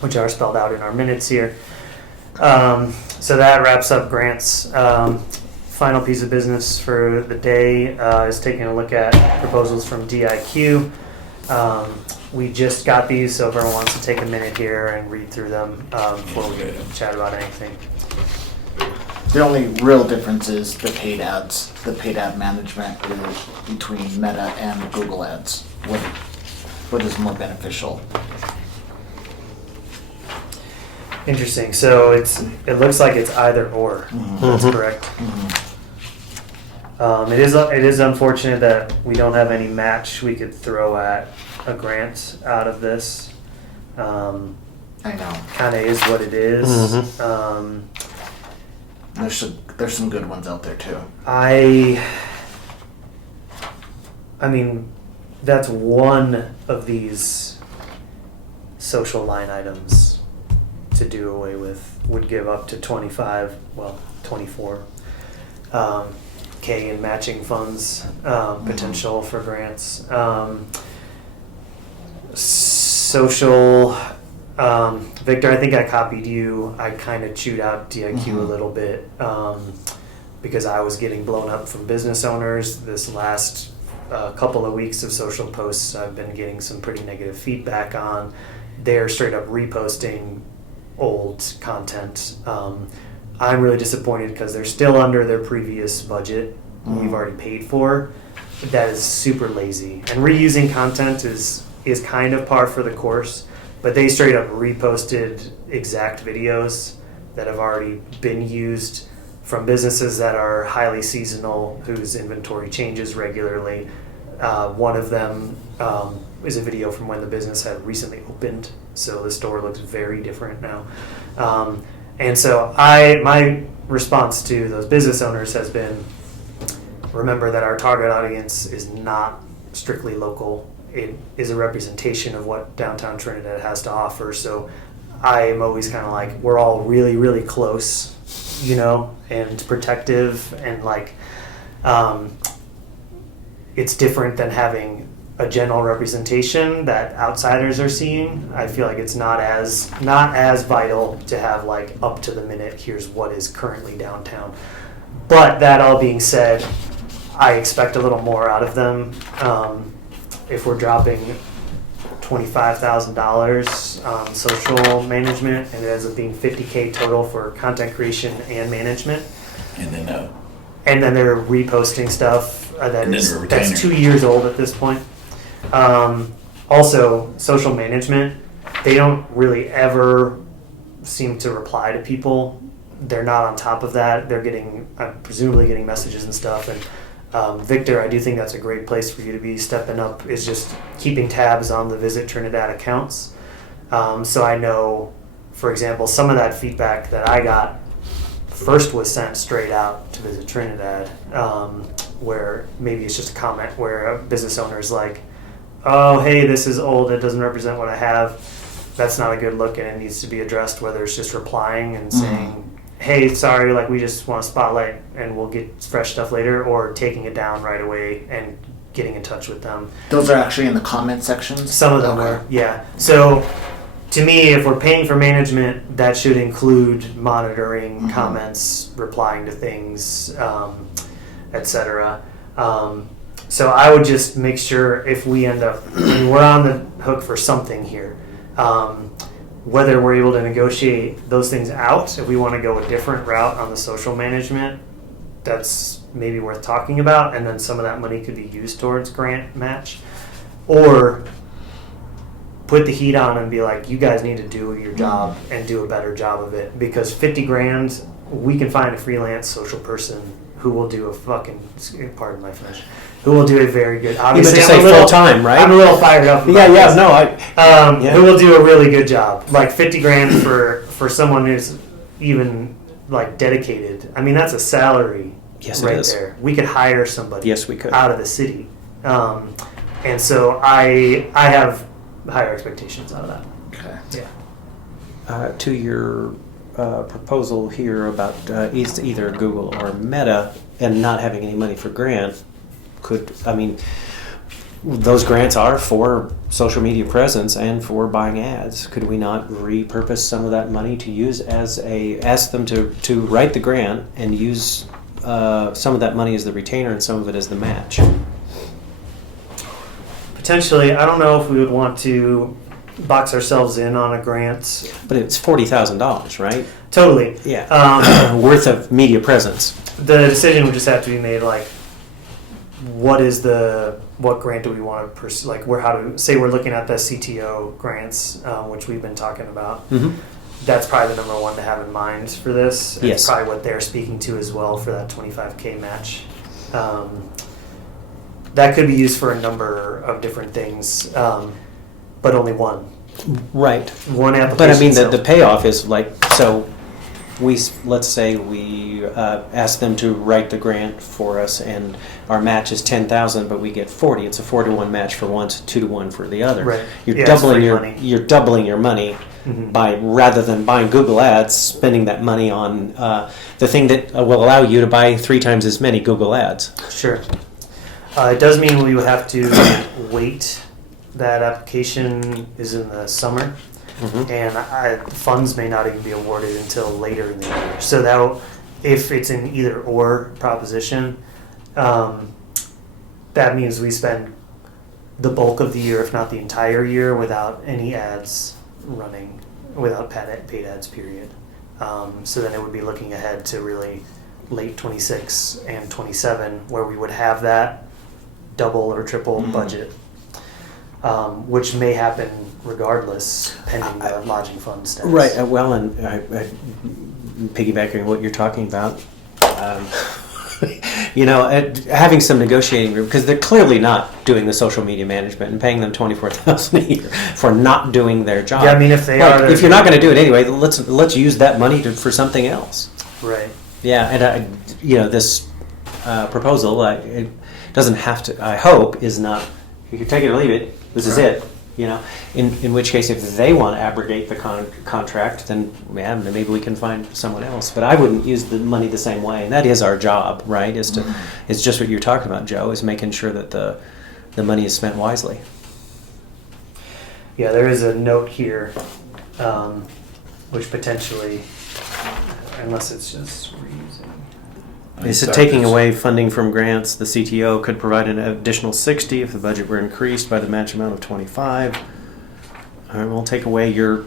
which are spelled out in our minutes here. So that wraps up grants. Final piece of business for the day is taking a look at proposals from DIQ. We just got these, so if everyone wants to take a minute here and read through them before we chat about anything. The only real difference is the paid ads. The paid ad management is between Meta and Google Ads. What is more beneficial? Interesting. So it looks like it's either or. That's correct. It is unfortunate that we don't have any match we could throw at a grant out of this. I know. Kind of is what it is. Mhm. There's some good ones out there too. I mean, that's one of these social line items to do away with. Would give up to 24 K in matching funds potential for grants. Social, Victor, I think I copied you. I kind of chewed out DIQ a little bit because I was getting blown up from business owners. This last couple of weeks of social posts, I've been getting some pretty negative feedback on. They're straight up reposting old content. I'm really disappointed because they're still under their previous budget we've already paid for. That is super lazy. And reusing content is kind of par for the course. but they straight up reposted exact videos that have already been used from businesses that are highly seasonal, whose inventory changes regularly. One of them is a video from when the business had recently opened, so the store looks very different now. And so my response to those business owners has been, remember that our target audience is not strictly local. It is a representation of what downtown Trinidad has to offer. So I am always kind of like, we're all really, really close, you know, and protective, and like, it's different than having a general representation that outsiders are seeing. I feel like it's not as vital to have like up to the minute, here's what is currently downtown. But that all being said, I expect a little more out of them. If we're dropping $25,000 on social management, and it ends up being $50K total for content creation and management, And and then they're reposting stuff And then a retainer. that's 2 years old at this point. Also, social management, they don't really ever seem to reply to people. They're not on top of that. They're presumably getting messages and stuff. And Victor, I do think that's a great place for you to be stepping up, is just keeping tabs on the Visit Trinidad accounts. So I know, for example, some of that feedback that I got first was sent straight out to Visit Trinidad, where maybe it's just a comment where a business owner is like, oh, hey, this is old, it doesn't represent what I have. That's not a good look, and it needs to be addressed, whether it's just replying and saying, hey, sorry, like we just want to spotlight and we'll get fresh stuff later, or taking it down right away and getting in touch with them. Those are actually in the comment sections? Some of them Okay. are, yeah. So to me, if we're paying for management, that should include monitoring comments, replying to things, etc. So I would just make sure, if we end up, we're on the hook for something here. Whether we're able to negotiate those things out, if we want to go a different route on the social management, that's maybe worth talking about, and then some of that money could be used towards grant match. Or put the heat on and be like, you guys need to do your job and do a better job of it, because 50 grand, we can find a freelance social person who will do a fucking, pardon my French, who will do a very good, obviously to say full time, right? I'm a little fired up. Yeah, about yeah, this. no, Who will do a really good job. Like 50 grand for someone who's even like dedicated. I mean, that's a salary Yes, it right is. there. We could hire somebody Yes, we could. out of the city. And so I have higher expectations out of that. Okay. Yeah. To your proposal here about either Google or Meta and not having any money for grant, those grants are for social media presence and for buying ads. Could we not repurpose some of that money to use ask them to write the grant and use some of that money as the retainer and some of it as the match? Potentially, I don't know if we would want to box ourselves in on a grant. But it's $40,000, right? Totally. Yeah. Worth of media presence. The decision would just have to be made, like, what grant do we want to pursue? Like, say we're looking at the CTO grants, which we've been talking about. Mm-hmm. That's probably the number one to have in mind for this. It's Yes. probably what they're speaking to as well for that 25K match. That could be used for a number of different things, but only one. Right. One application. But I mean, the itself. payoff is like, so let's say we ask them to write the grant for us, and our match is 10,000, but we get 40. It's a 4-to-1 match for one, 2-to-1 for the other. Right. You're Yeah, it's doubling free your money. you're doubling your money Mhm. by, rather than buying Google ads, spending that money on the thing that will allow you to buy 3 times as many Google ads. Sure. It does mean we would have to wait. That application is in the summer, Mhm. and funds may not even be awarded until later in the year. So that, if it's an either or proposition, that means we spend the bulk of the year, if not the entire year, without any ads running, without paid ads, period. So then it would be looking ahead to really late 26 and 27, where we would have that double or triple budget. which may happen regardless, pending the lodging fund status. Right. Well, and piggybacking on what you're talking about, having some negotiating room, because they're clearly not doing the social media management, and paying them $24,000 a year for not doing their job. Yeah, I mean, if they are, if you're not going to do it anyway, let's use that money for something else. right. Yeah, and this proposal, it doesn't have to. I hope is not. You can take it or leave it. This is it. In which case, if they want to abrogate the contract, then maybe we can find someone else. But I wouldn't use the money the same way, and that is our job, right? It's just what you're talking about, Joe, is making sure that the money is spent wisely. Yeah, there is a note here, which potentially, unless it's just reusing. Is it taking away funding from grants? The CTO could provide an additional 60 if the budget were increased by the match amount of 25. All right, we'll take away your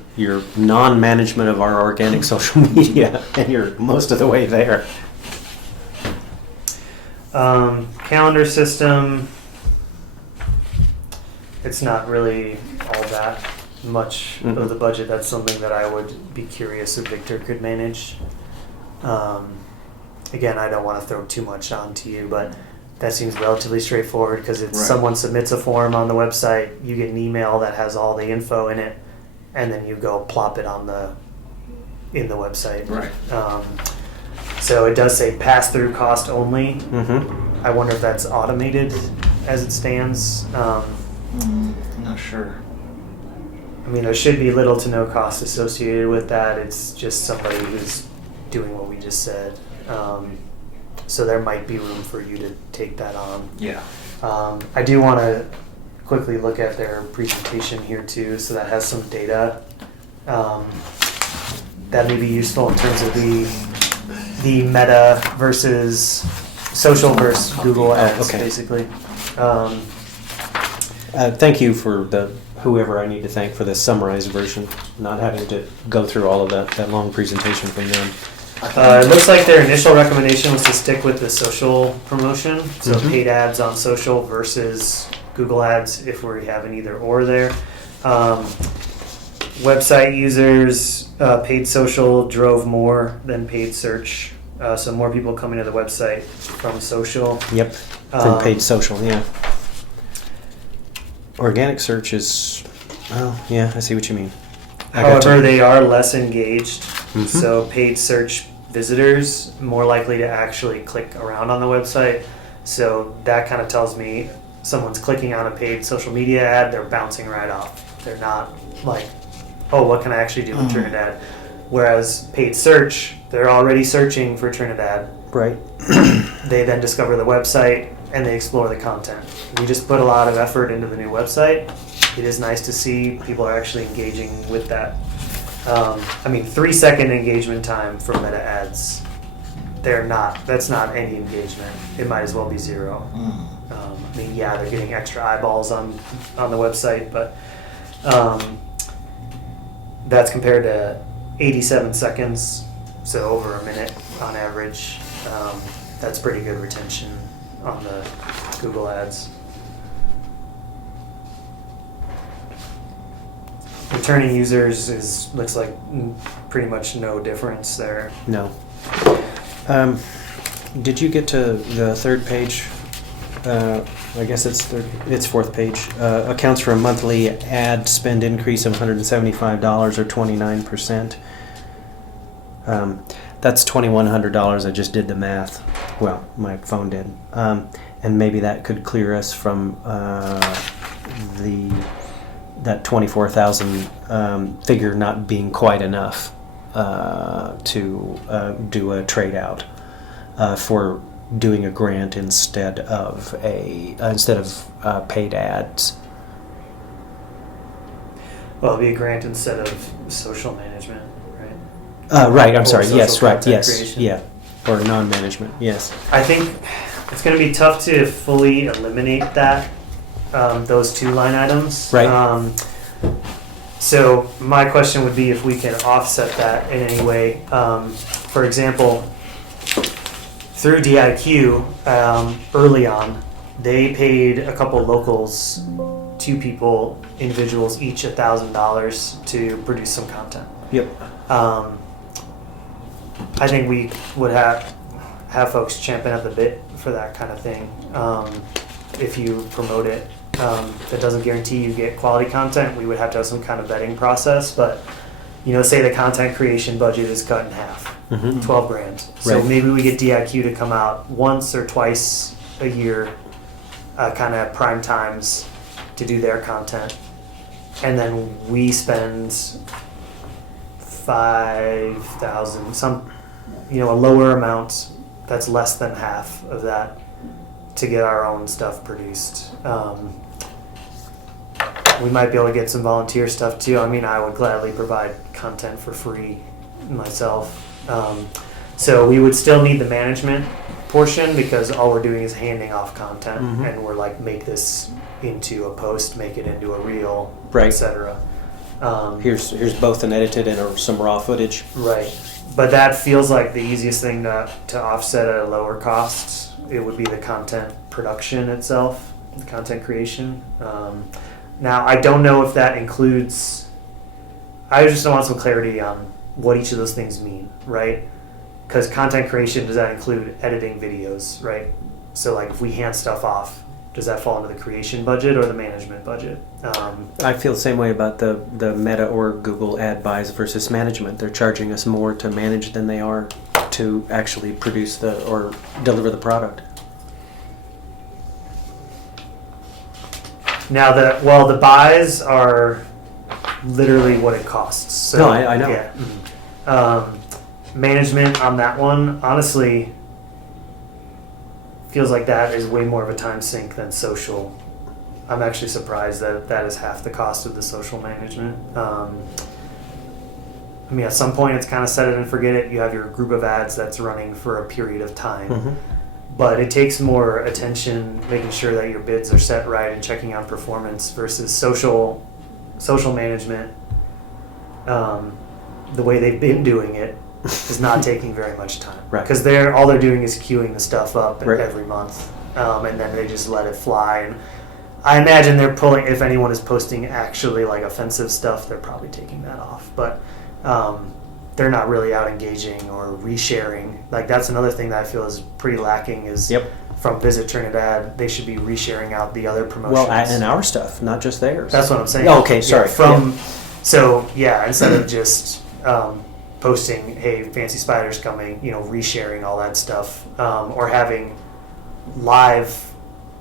non-management of our organic social media, and you're most of the way there. Calendar system. It's not really all that much of the budget. That's something that I would be curious if Victor could manage. Again, I don't want to throw too much onto you, but that seems relatively straightforward because it's someone submits a form on the website, you get an email that has all the info in it, and then you go plop it in the website. Right. So it does say pass-through cost only. Mm-hmm. I wonder if that's automated as it stands. I'm not sure. I mean, there should be little to no cost associated with that. It's just somebody who's doing what we just said. So there might be room for you to take that on. Yeah. I do want to quickly look at their presentation here too, so that has some data that may be useful in terms of the meta versus social versus Google Ads, basically. Thank you for whoever I need to thank for the summarized version, not having to go through all of that long presentation from them. It looks like their initial recommendation was to stick with the social promotion, so paid ads on social versus Google Ads if we have an either or there. Website users, paid social drove more than paid search, so more people coming to the website from social. Yep, from paid social, yeah. Organic search is, oh yeah, I see what you mean. However, they are less engaged, so paid search visitors more likely to actually click around on the website. So that kind of tells me someone's clicking on a paid social media ad, they're bouncing right off. They're not like, oh, what can I actually do with Trinidad? Whereas paid search, they're already searching for Trinidad. Right. They then discover the website and they explore the content. We just put a lot of effort into the new website. It is nice to see people are actually engaging with that. 3-second engagement time for meta ads. That's not any engagement. It might as well be 0. They're getting extra eyeballs on the website, but that's compared to 87 seconds, so over a minute on average. That's pretty good retention on the Google ads. Returning users looks like pretty much no difference there. No. Did you get to the third page? I guess it's fourth page. Accounts for a monthly ad spend increase of $175 or 29%. That's $2,100. I just did the math. Well, my phone did. And maybe that could clear us from that 24,000 figure not being quite enough to do a trade out for doing a grant instead of paid ads. Well, it'd be a grant instead of social management, right? Right. I'm Or sorry. social Yes. Right. content Yes. creation. Yeah. Or non-management. Yes. I think it's going to be tough to fully eliminate that, those two line items. Right. So my question would be if we can offset that in any way. For example, through DIQ, early on, they paid a couple locals two people, individuals, each $1,000 to produce some content. Yep. I think we would have folks champion at the bit for that kind of thing. If you promote it, that doesn't guarantee you get quality content. We would have to have some kind of vetting process, but say the content creation budget is cut in half, Mm-hmm. 12 grand. So Right. maybe we get DIQ to come out once or twice a year, kind of prime times to do their content, and then we spend 5,000, a lower amount that's less than half of that to get our own stuff produced. We might be able to get some volunteer stuff too. I mean, I would gladly provide content for free myself. So we would still need the management portion because all we're doing is handing off content, Mhm. and we're like, make this into a post, make it into a reel, Right. etc. Here's both an edited and some raw footage. Right. But that feels like the easiest thing to offset at a lower cost. It would be the content production itself, the content creation. Now, I don't know if that includes... I just want some clarity on what each of those things mean, right? Because content creation, does that include editing videos, right? So like if we hand stuff off, does that fall into the creation budget or the management budget? I feel the same way about the Meta or Google ad buys versus management. They're charging us more to manage than they are to actually produce or deliver the product. Now the buys are literally what it costs. So, No, I know. Yeah. Management on that one, honestly, feels like that is way more of a time sink than social. I'm actually surprised that that is half the cost of the social management. I mean, at some point, it's kind of set it and forget it. You have your group of ads that's running for a period of time. Mm-hmm. But it takes more attention making sure that your bids are set right and checking out performance versus social management. The way they've been doing it is not taking very much time. Right. Because all they're doing is queuing the stuff up Right. every month, and then they just let it fly. And I imagine they're pulling, if anyone is posting actually like offensive stuff, they're probably taking that off. But they're not really out engaging or resharing. Like that's another thing that I feel is pretty lacking is Yep. from Visit Trinidad, they should be resharing out the other promotions. Well, and our stuff, not just theirs. That's what I'm saying. Oh, okay, sorry. So instead of just posting, hey, Fancy Spider's coming, resharing all that stuff, or having live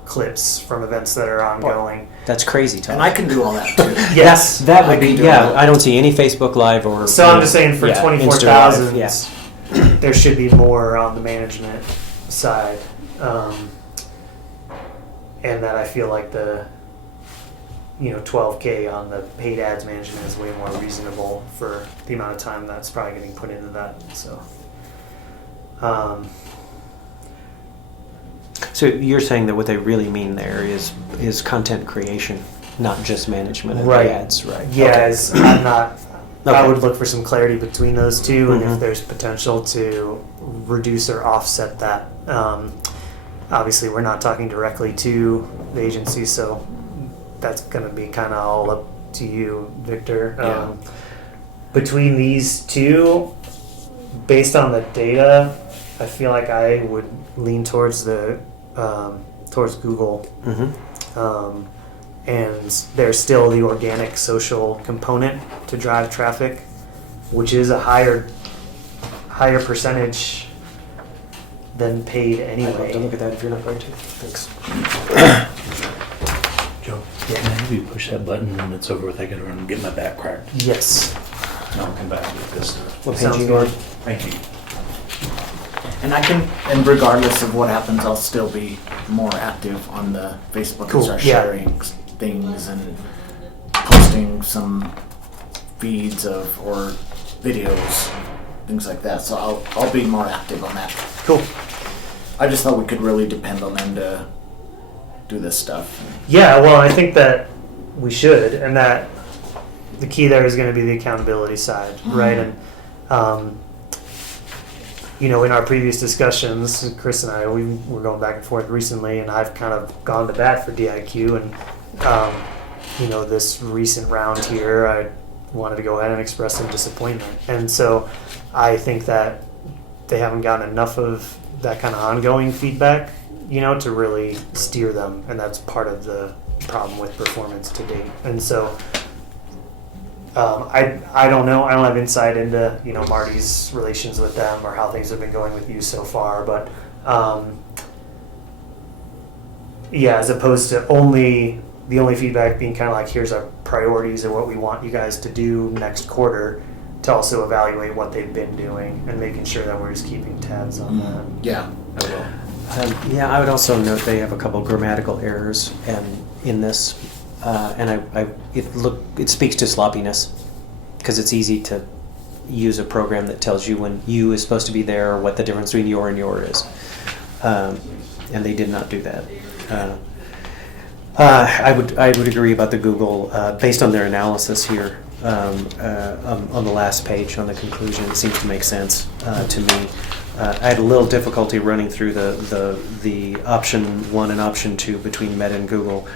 clips from events that are ongoing. That's crazy, Tom. And I can do all that too. Yes. That I would be, can do yeah, that. I don't see any Facebook Live or... So I'm just saying for yeah, 24,000, Insta Live, yeah. there should be more on the management side. And that I feel like the 12K on the paid ads management is way more reasonable for the amount of time that's probably getting put into that. So, So you're saying that what they really mean there is content creation, not just management of Right. the ads, right? yes, I'm not. I Okay. would look for some clarity between those two, and Mhm. if there's potential to reduce or offset that. Obviously, we're not talking directly to the agency, so that's going to be kind of all up to you, Victor. Yeah. Between these two, based on the data, I feel like I would lean towards towards Google. Mm-hmm. And there's still the organic social component to drive traffic, which is a higher percentage than paid I'd love to anyway. look at that if you're not going to. Thanks. Joe, Yeah. can I have you push that button when it's over with? I gotta run and get my back cracked. Yes. And I'll come back with this stuff. What page Sounds you good. on? Thank you. And regardless of what happens, I'll still be more active on the Facebook Cool, and start yeah. sharing things and posting some feeds or videos, things like that. So I'll be more active on that. Cool. I just thought we could really depend on them to do this stuff. Yeah, well, I think that we should, and that the key there is going to be the accountability side, right? And in our previous discussions, Chris and I, we were going back and forth recently, and I've kind of gone to bat for DIQ, and this recent round here, I wanted to go ahead and express some disappointment. And so I think that they haven't gotten enough of that kind of ongoing feedback, to really steer them. And that's part of the problem with performance to date. And so I don't know. I don't have insight into, Marty's relations with them or how things have been going with you so far. But yeah, as opposed to the only feedback being kind of like, here's our priorities or what we want you guys to do next quarter, to also evaluate what they've been doing and making sure that we're just keeping tabs on that. Yeah. I will. Yeah, I would also note they have a couple grammatical errors in this, and it speaks to sloppiness, because it's easy to use a program that tells you when you is supposed to be there, or what the difference between your and your is, and they did not do that. I would agree about the Google, based on their analysis here on the last page on the conclusion. It seems to make sense to me. I had a little difficulty running through the option 1 and option 2 between Meta and Google.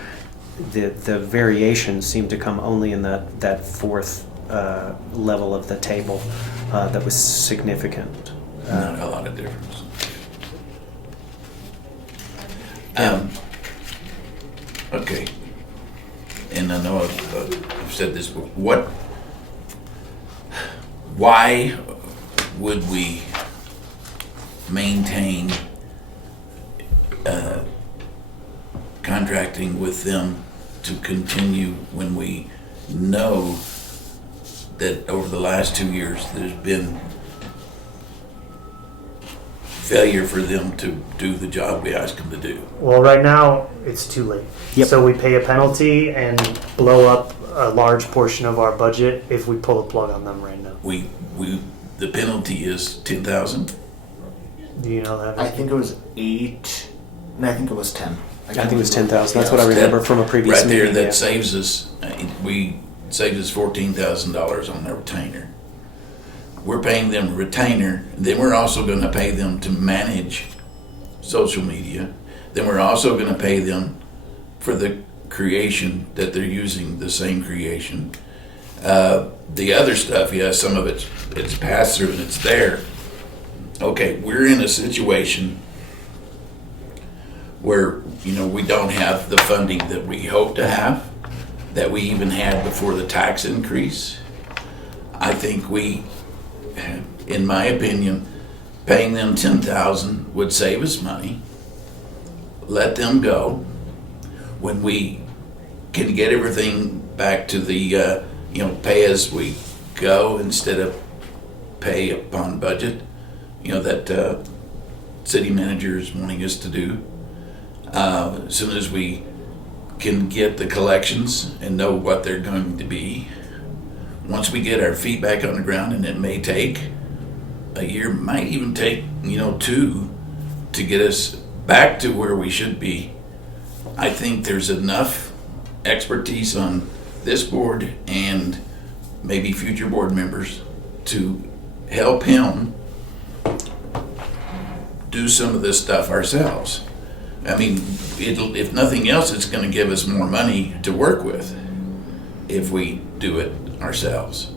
The variations seem to come only in that fourth level of the table that was significant. Not a lot of difference. Okay. And I know I've said this, but why would we maintain contracting with them to continue when we know that over the last 2 years there's been failure for them to do the job we asked them to do? Well, right now it's too late. Yep. So we pay a penalty and blow up a large portion of our budget if we pull the plug on them right now. The penalty is 10,000. Do you know that? I think it was 8. No, I think it was 10. I think it was 10,000. That's what I remember from a previous right there. meeting. That Yeah. saves us. Saves us $14,000 on their retainer. We're paying them a retainer. Then we're also going to pay them to manage social media. Then we're also going to pay them for the creation that they're using, the same creation. The other stuff, yeah, some of it's passed through and it's there. Okay, we're in a situation where we don't have the funding that we hope to have, that we even had before the tax increase. I think in my opinion, paying them $10,000 would save us money. Let them go. When we can get everything back to the pay as we go instead of pay upon budget, that city manager is wanting us to do. As soon as we can get the collections and know what they're going to be, once we get our feet back on the ground, and it may take a year, might even take 2 to get us back to where we should be. I think there's enough expertise on this board and maybe future board members to help him do some of this stuff ourselves. I mean, if nothing else, it's going to give us more money to work with if we do it ourselves.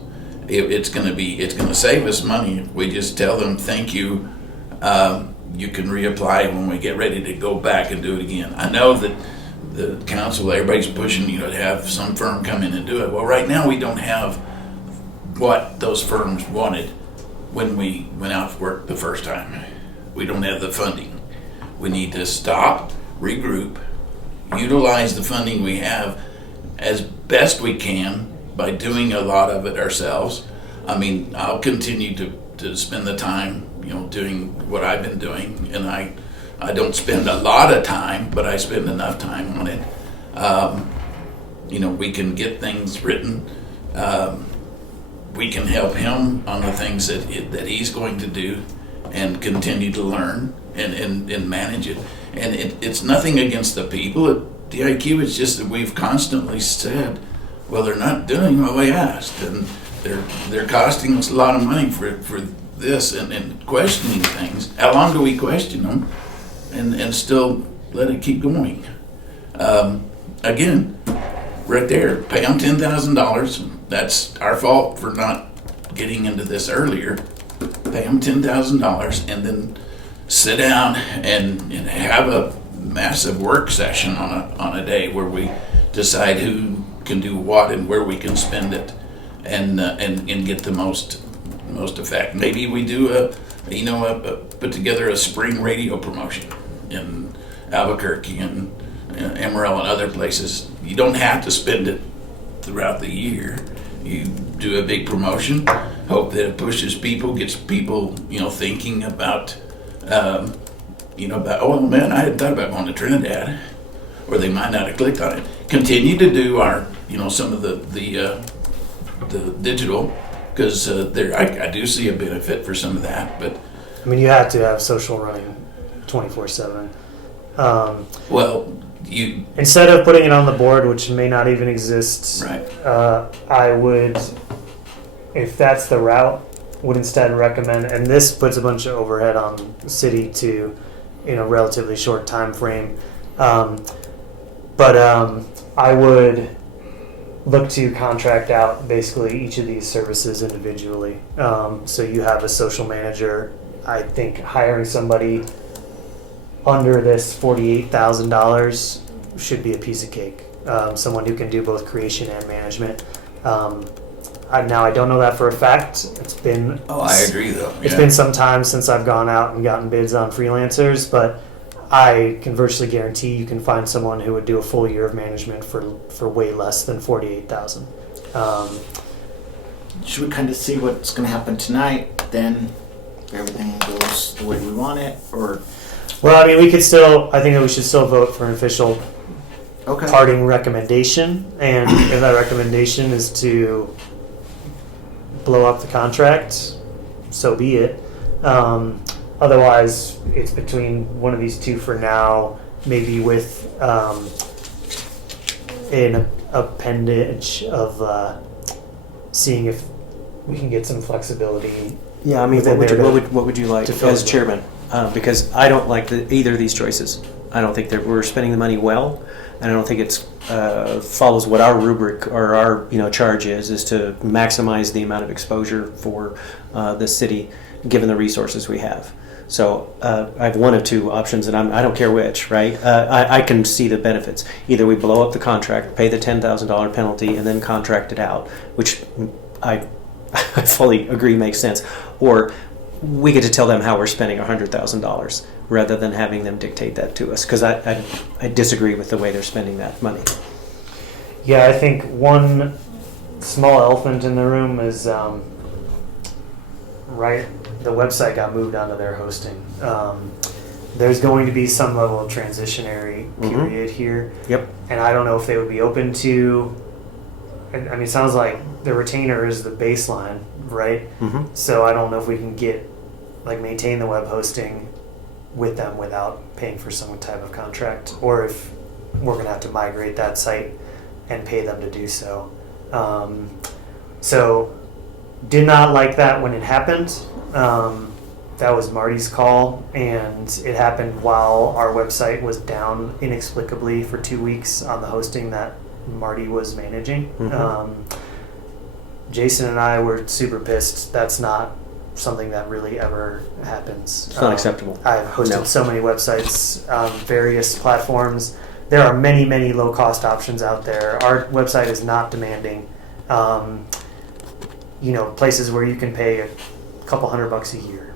It's going to save us money if we just tell them, thank you, you can reapply when we get ready to go back and do it again. I know that the council, everybody's pushing to have some firm come in and do it. Well, right now we don't have what those firms wanted when we went out to work the first time. We don't have the funding. We need to stop, regroup, utilize the funding we have as best we can by doing a lot of it ourselves. I mean, I'll continue to spend the time, doing what I've been doing, and I don't spend a lot of time, but I spend enough time on it. We can get things written. We can help him on the things that he's going to do and continue to learn and manage it. And it's nothing against the people at DIQ. It's just that we've constantly said, well, they're not doing what we asked, and they're costing us a lot of money for this and questioning things. How long do we question them and still let it keep going? Again, right there. Pay them $10,000. That's our fault for not getting into this earlier. Pay them $10,000 and then sit down and have a massive work session on a day where we decide who can do what and where we can spend it, and get the most effect. Maybe we do put together a spring radio promotion in Albuquerque and Amarillo and other places. You don't have to spend it throughout the year. You do a big promotion, hope that it pushes people, gets people, thinking about, oh man, I hadn't thought about going to Trinidad, or they might not have clicked on it. Continue to do our, some of the digital, because I do see a benefit for some of that, but. I mean, you have to have social running 24/7. Well, you instead of putting it on the board, which may not even exist, right. I would, if that's the route, would instead recommend, and this puts a bunch of overhead on the city to, relatively short time frame, but I would look to contract out basically each of these services individually. So you have a social manager. I think hiring somebody under this $48,000 should be a piece of cake. Someone who can do both creation and management. Now I don't know that for a fact. It's been I agree though. It's been some time since I've gone out and gotten bids on freelancers, but I can virtually guarantee you can find someone who would do a full year of management for way less than $48,000. Should we kind of see what's going to happen tonight? Then everything goes the way we want it, or? Well, I mean, I think that we should still vote for an official parting recommendation, and if that recommendation is to blow up the contract, so be it. Otherwise, it's between one of these two for now, maybe with an appendage of seeing if we can get some flexibility. Yeah, I mean, what would you like as chairman? Because I don't like either of these choices. I don't think that we're spending the money well, and I don't think it's follows what our rubric or our charge is to maximize the amount of exposure for the city, given the resources we have. So I have one of two options, and I don't care which, right? I can see the benefits. Either we blow up the contract, pay the $10,000 penalty, and then contract it out, which I fully agree makes sense. Or we get to tell them how we're spending $100,000 rather than having them dictate that to us, because I disagree with the way they're spending that money. Yeah, I think one small elephant in the room is the website got moved onto their hosting. There's going to be some level of transitionary period here. Yep. And I don't know if they would be open to, I mean, it sounds like the retainer is the baseline, right? Mm-hmm. So I don't know if we can maintain the web hosting with them without paying for some type of contract, or if we're going to have to migrate that site and pay them to do so. So did not like that when it happened. That was Marty's call, and it happened while our website was down inexplicably for 2 weeks on the hosting that Marty was managing. Mm-hmm. Jason and I were super pissed. That's not something that really ever happens. It's not acceptable. I've hosted so many websites on various platforms. There are many, many low-cost options out there. Our website is not demanding. Places where you can pay a couple $100 a year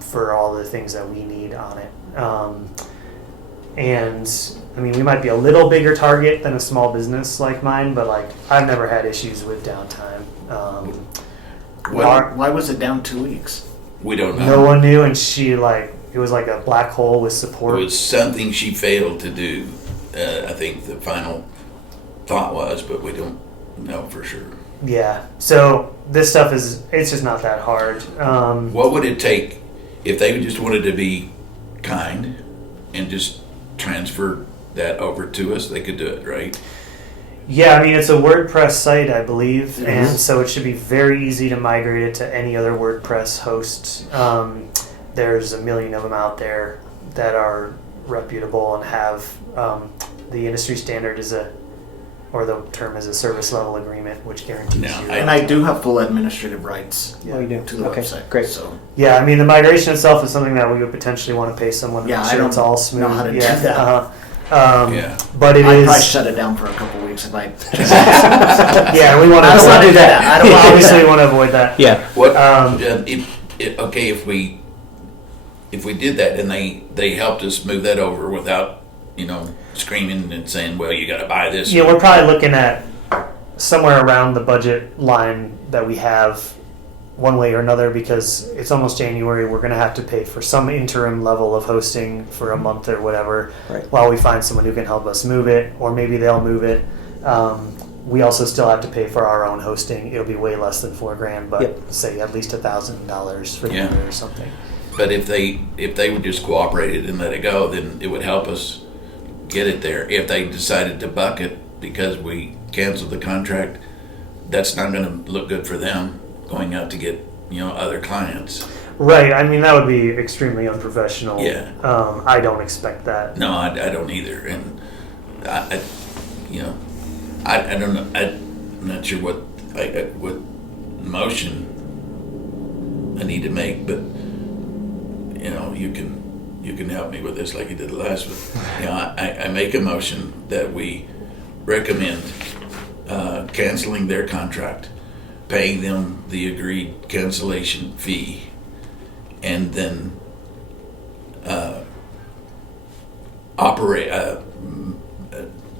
for all the things that we need on it. And I mean, we might be a little bigger target than a small business like mine, but I've never had issues with downtime. Why was it down 2 weeks? We don't know. No one knew, and she it was like a black hole with support. It was something she failed to do. I think the final thought was, but we don't know for sure. Yeah. So this stuff it's just not that hard. What would it take if they just wanted to be kind and just transfer that over to us? They could do it, right? Yeah, I mean, it's a WordPress site, I believe, and so it should be very easy to migrate it to any other WordPress host. There's a million of them out there that are reputable and have the industry standard is a or the term is a service level agreement, which guarantees No, you. And I do have full administrative rights Oh, you do? to the Okay, website. great. So Yeah, I mean, the migration itself is something that we would potentially want to pay someone to Yeah, make I sure don't it's all smooth. know how to do yeah, that. Yeah. But it I'd probably is. shut it down for a couple weeks if I. Yeah, we want to. I don't wanna do that. I don't wanna do Obviously, that. we want to avoid that. Yeah. What, Um, if we did that and they helped us move that over without, screaming and saying, well, you gotta buy this. Yeah, we're probably looking at somewhere around the budget line that we have, one way or another, because it's almost January. We're going to have to pay for some interim level of hosting for a month or whatever, Right. while we find someone who can help us move it, or maybe they'll move it. We also still have to pay for our own hosting. It'll be way less than $4,000, but Yep. say at least $1,000 for the Yeah. year or something. But if they would just cooperate it and let it go, then it would help us get it there. If they decided to buck it because we canceled the contract, that's not going to look good for them going out to get other clients. Right. I mean, that would be extremely unprofessional. Yeah. I don't expect that. No, I don't either, and I don't know. I'm not sure what motion I need to make, but you can help me with this like you did the last one. I make a motion that we recommend canceling their contract, paying them the agreed cancellation fee, and then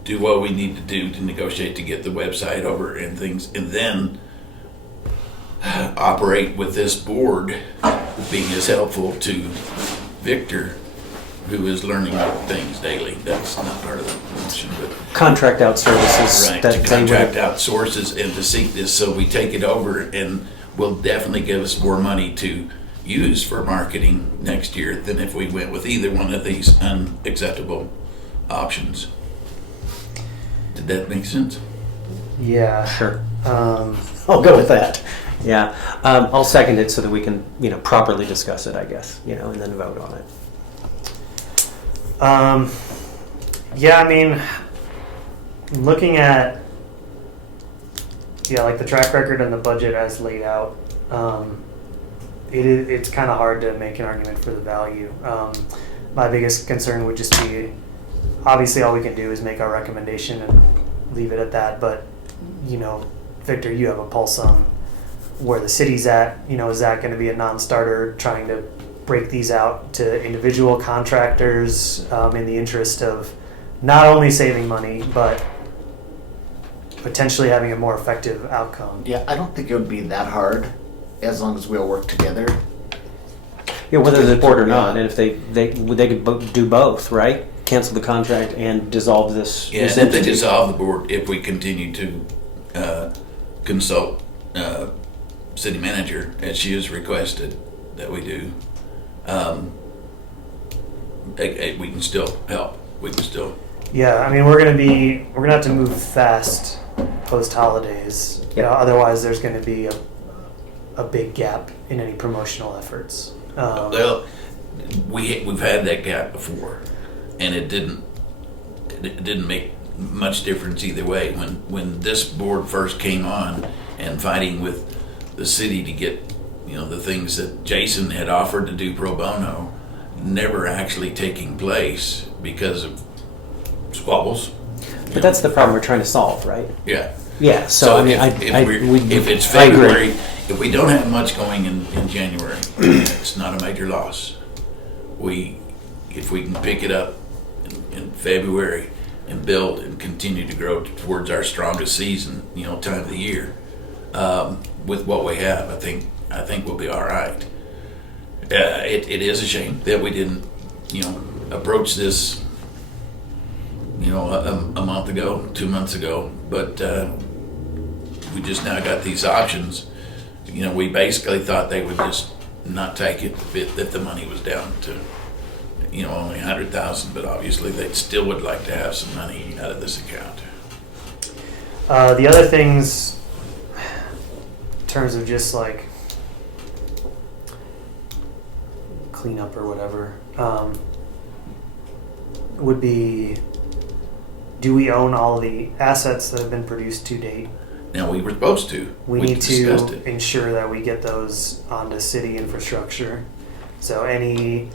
do what we need to do to negotiate to get the website over and things, and then operate with this board being as helpful to Victor, who is learning things daily. That's not part of the motion, but Contract out services right, that to they contract would. out sources and to seek this, so we take it over and will definitely give us more money to use for marketing next year than if we went with either one of these unacceptable options. Did that make sense? Yeah. Sure. Um, I'll go with that. Yeah. I'll second it so that we can, properly discuss it, I guess, and then vote on it. Yeah, I mean, looking at like the track record and the budget as laid out, it's kind of hard to make an argument for the value. My biggest concern would just be, obviously all we can do is make our recommendation and leave it at that, but Victor, you have a pulse on where the city's at. Is that going to be a non-starter trying to break these out to individual contractors in the interest of not only saving money, but potentially having a more effective outcome? Yeah, I don't think it would be that hard as long as we all work together. Yeah, whether they're board or Yeah. not, and if they could do both, right? Cancel the contract and dissolve this. Yeah, this and if they entity. dissolve the board, if we continue to consult city manager, as she has requested that we do, we can still help. We can still. Yeah, I mean, we're gonna have to move fast post holidays. Yep. Otherwise, there's gonna be a big gap in any promotional efforts. Well, we've had that gap before, and it didn't make much difference either way. When this board first came on and fighting with the city to get the things that Jason had offered to do pro bono, never actually taking place because of squabbles. But that's the problem we're trying to solve, right? Yeah. Yeah. So, I mean, if it's I agree. February, if we don't have much going in January, it's not a major loss. If we can pick it up in February and build and continue to grow towards our strongest season, time of the year, with what we have, I think we'll be all right. It is a shame that we didn't, approach this, a month ago, 2 months ago, but we just now got these options. We basically thought they would just not take it if the money was down to, only 100,000, but obviously they still would like to have some money out of this account. The other things, in terms of just like cleanup or whatever, would be do we own all the assets that have been produced to date? Now, we were supposed to. We need discussed to it. ensure that we get those onto city infrastructure. So any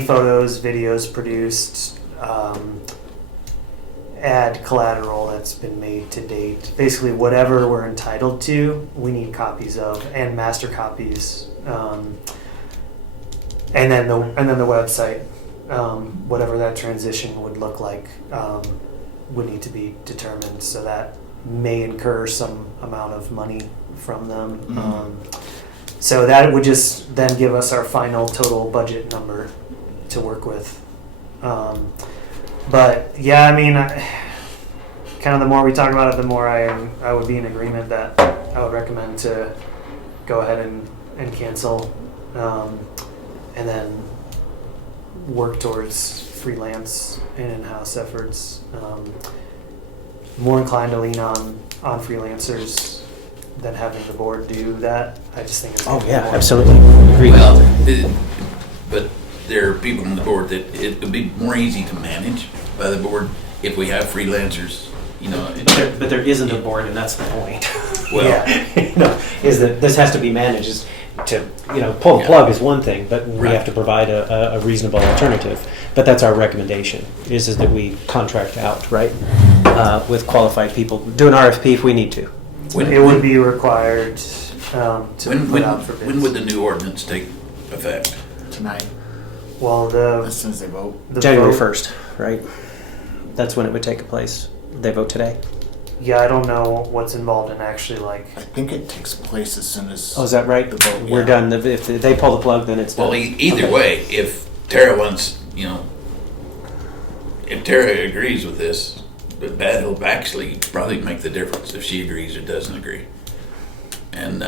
photos, videos produced, add collateral that's been made to date. Basically, whatever we're entitled to, we need copies of and master copies. And then the website, whatever that transition would look like, would need to be determined. So that may incur some amount of money from them. So that would just then give us our final total budget number to work with. But yeah, I mean, kind of the more we talk about it, the more I would be in agreement that I would recommend to go ahead and cancel, and then work towards freelance and in-house efforts. More inclined to lean on freelancers than having the board do that. I just think it's Oh, gonna be yeah, more- absolutely. Agreed. Well, but there are people on the board that it would be more easy to manage by the board if we have freelancers, you know. But there isn't a board, and that's the point. Well, Yeah. You know, is that this has to be managed. Is to pull the plug is one thing, but we Right. have to provide a reasonable alternative. But that's our recommendation: is that we contract out, right, with qualified people. Do an RFP if we need to. It would be required to put out for bids. when would the new ordinance take effect? Tonight, Well, as soon as they vote. the January vote- 1st, right? That's when it would take place. They vote today. Yeah, I don't know what's involved in actually like. I think it takes place as soon as. Oh, is that right? The vote, We're yeah. done. If they pull the plug, then it's done. Well, either Okay. way, if Tara wants, if Tara agrees with this, that'll actually probably make the difference if she agrees or doesn't agree. And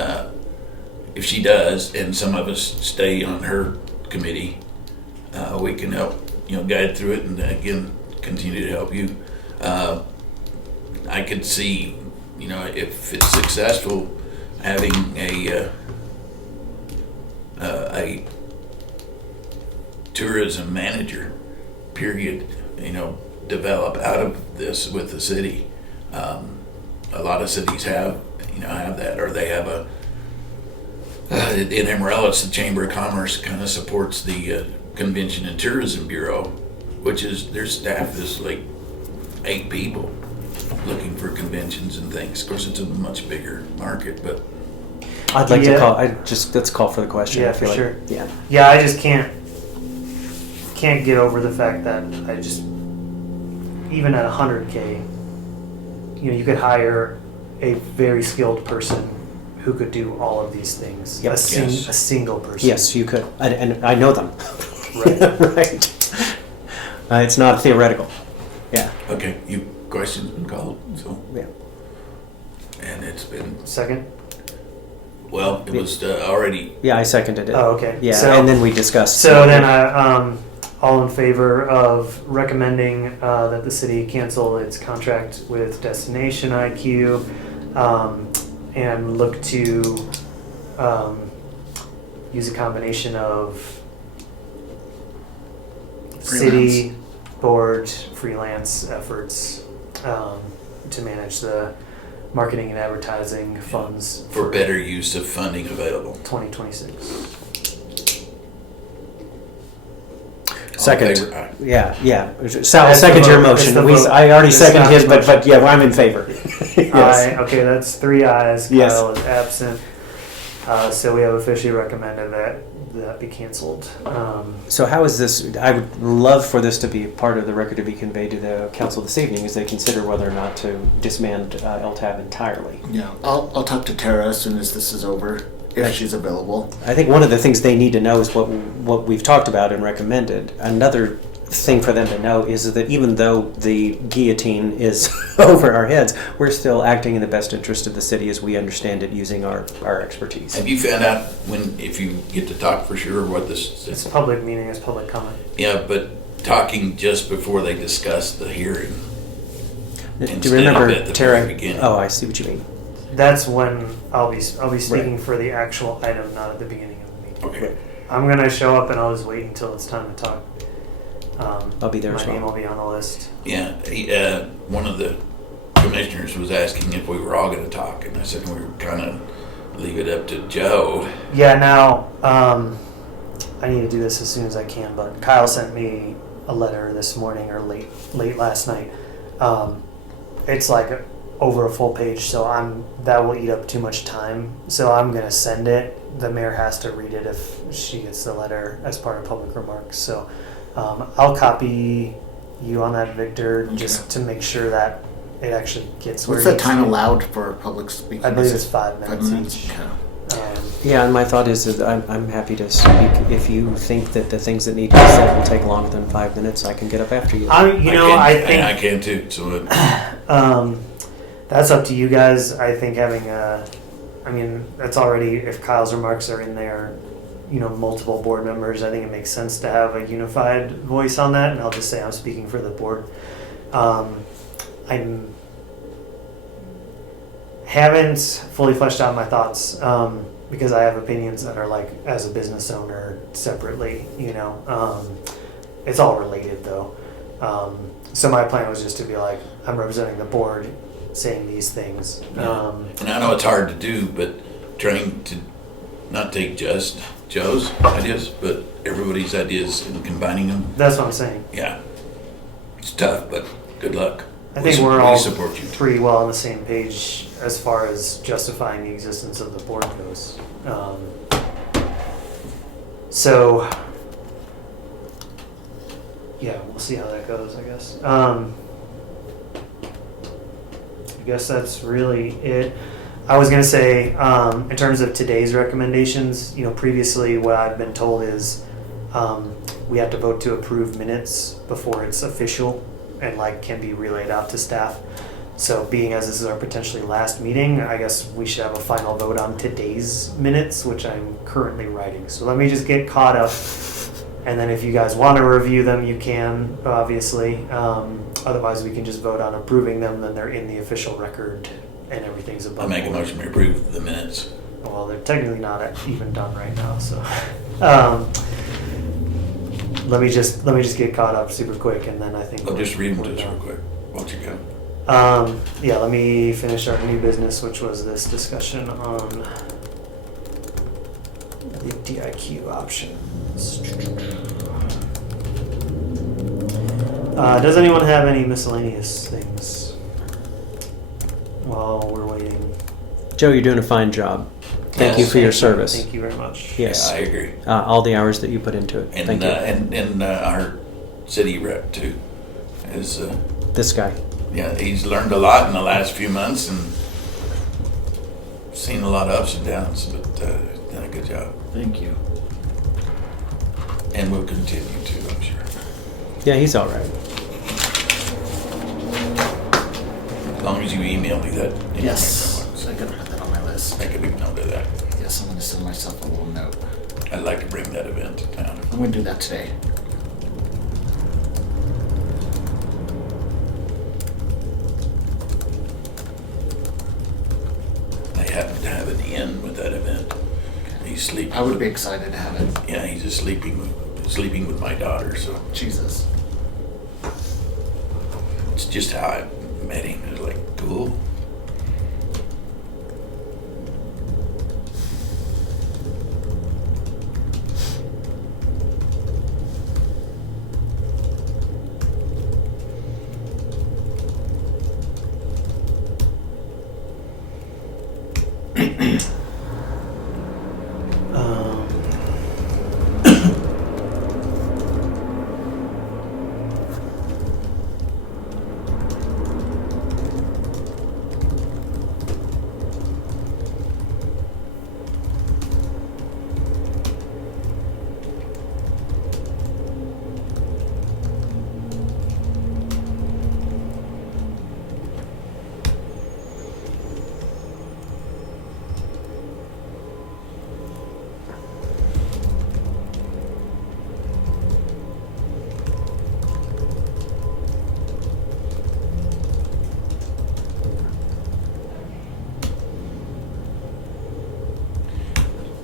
if she does, and some of us stay on her committee, we can help, guide through it, and again, continue to help you. I could see, if it's successful, having a tourism manager, period, develop out of this with the city. A lot of cities have that, or they have in Amarillo, it's the Chamber of Commerce kind of supports the Convention and Tourism Bureau, which is, their staff is like 8 people looking for conventions and things. Of course, it's a much bigger market, but I'd like to Yeah. call. Let's call for the question. Yeah, I feel for like. sure. Yeah. Yeah, I just can't get over the fact that I just, even at 100K, you could hire a very skilled person who could do all of these things. Yep. A Yes. single person. Yes, you could, and I know them. Right. Right. It's not theoretical. Yeah. okay, questions been called, so, Yeah. and it's been, Second? well, it was already, Yeah, I seconded it. Oh, okay. Yeah, So- and then we discussed. So then, all in favor of recommending that the city cancel its contract with Destination IQ and look to use a combination of city board freelance efforts to manage the marketing and advertising funds for better use of funding available. 2026. Second. All in favor? Aye. Yeah. Sal, That's the second your vote. motion. That's the vote. I already It's seconded not his, the but yeah, well, I'm in favor. Yes. Aye. Okay, that's 3 ayes. Yes. Kyle is absent. So we have officially recommended that be canceled. So how is this? I would love for this to be part of the record to be conveyed to the council this evening as they consider whether or not to disband LTAB entirely. Yeah, I'll talk to Tara as soon as this is over, if she's available. I think one of the things they need to know is what we've talked about and recommended. Another thing for them to know is that even though the guillotine is over our heads, we're still acting in the best interest of the city as we understand it using our expertise. Have you found out if you get to talk for sure what It's this, a public meeting, it's public comment. yeah, but talking just before they discuss the hearing. Do you Instead of remember, at the Tara? very beginning. Oh, I see what you mean. That's when I'll be speaking for the actual item, not at the beginning of the meeting. Okay. I'm gonna show up and I'll just wait until it's time to talk. I'll be there My as well. name will be on the list. Yeah, one of the commissioners was asking if we were all going to talk, and I said we were kind of leave it up to Joe. Yeah, now, I need to do this as soon as I can, but Kyle sent me a letter this morning or late last night. It's like over a full page, so that will eat up too much time. So I'm gonna send it. The mayor has to read it if she gets the letter as part of public remarks. So I'll copy you on that, Victor, just to make sure that it actually gets where What's it the needs time to be. allowed for public speaking? I believe Is it's it 5 minutes each. Okay. Yeah, and my thought is that I'm happy to speak. If you think that the things that need to be said will take longer than 5 minutes, I can get up after you. I think I can too. So that's up to you guys. I think having that's already, if Kyle's remarks are in there, multiple board members, I think it makes sense to have a unified voice on that. And I'll just say I'm speaking for the board. I haven't fully fleshed out my thoughts because I have opinions that are like as a business owner separately. It's all related though. So my plan was just to be like, I'm representing the board, saying these things. and I know it's hard to do, but trying to not take just Joe's ideas, but everybody's ideas and combining them. That's what I'm saying. Yeah, it's tough, but good luck. I think We we're all support you. pretty well on the same page as far as justifying the existence of the board goes. So, yeah, we'll see how that goes, I guess. I guess that's really it. I was going to say, in terms of today's recommendations, previously what I've been told is we have to vote to approve minutes before it's official and can be relayed out to staff. So being as this is our potentially last meeting, I guess we should have a final vote on today's minutes, which I'm currently writing. So let me just get caught up. And then if you guys want to review them, you can, obviously. Otherwise, we can just vote on approving them. Then they're in the official record and everything's above I make a board. motion to approve the minutes. Well, they're technically not even done right now, so. Let me just get caught up super quick, and then I think I'll just read them to we're us done. real quick. Won't you go? Yeah, let me finish our new business, which was this discussion on the DIQ options. Does anyone have any miscellaneous things while we're waiting? Joe, you're doing a fine job. Thank you Yes, for your Thank you. service. Thank you very much. Yes, Yeah, I agree. all the hours that you put into it. And Thank you. and our city rep too is This guy. yeah, he's learned a lot in the last few months and seen a lot of ups and downs, but done a good job. Thank you. And we'll continue to, I'm sure. Yeah, he's all right. As long as you email me that. Yes. So I gotta put that on my list. I can note of that. Yes, I'm gonna send myself a little note. I'd like to bring that event to town. I'm gonna do that today. I happen to have an in with that event. He's sleeping. I would be excited to have it. Yeah, he's just sleeping with my daughter, so Jesus. it's just how I met him. It was like, cool. Um,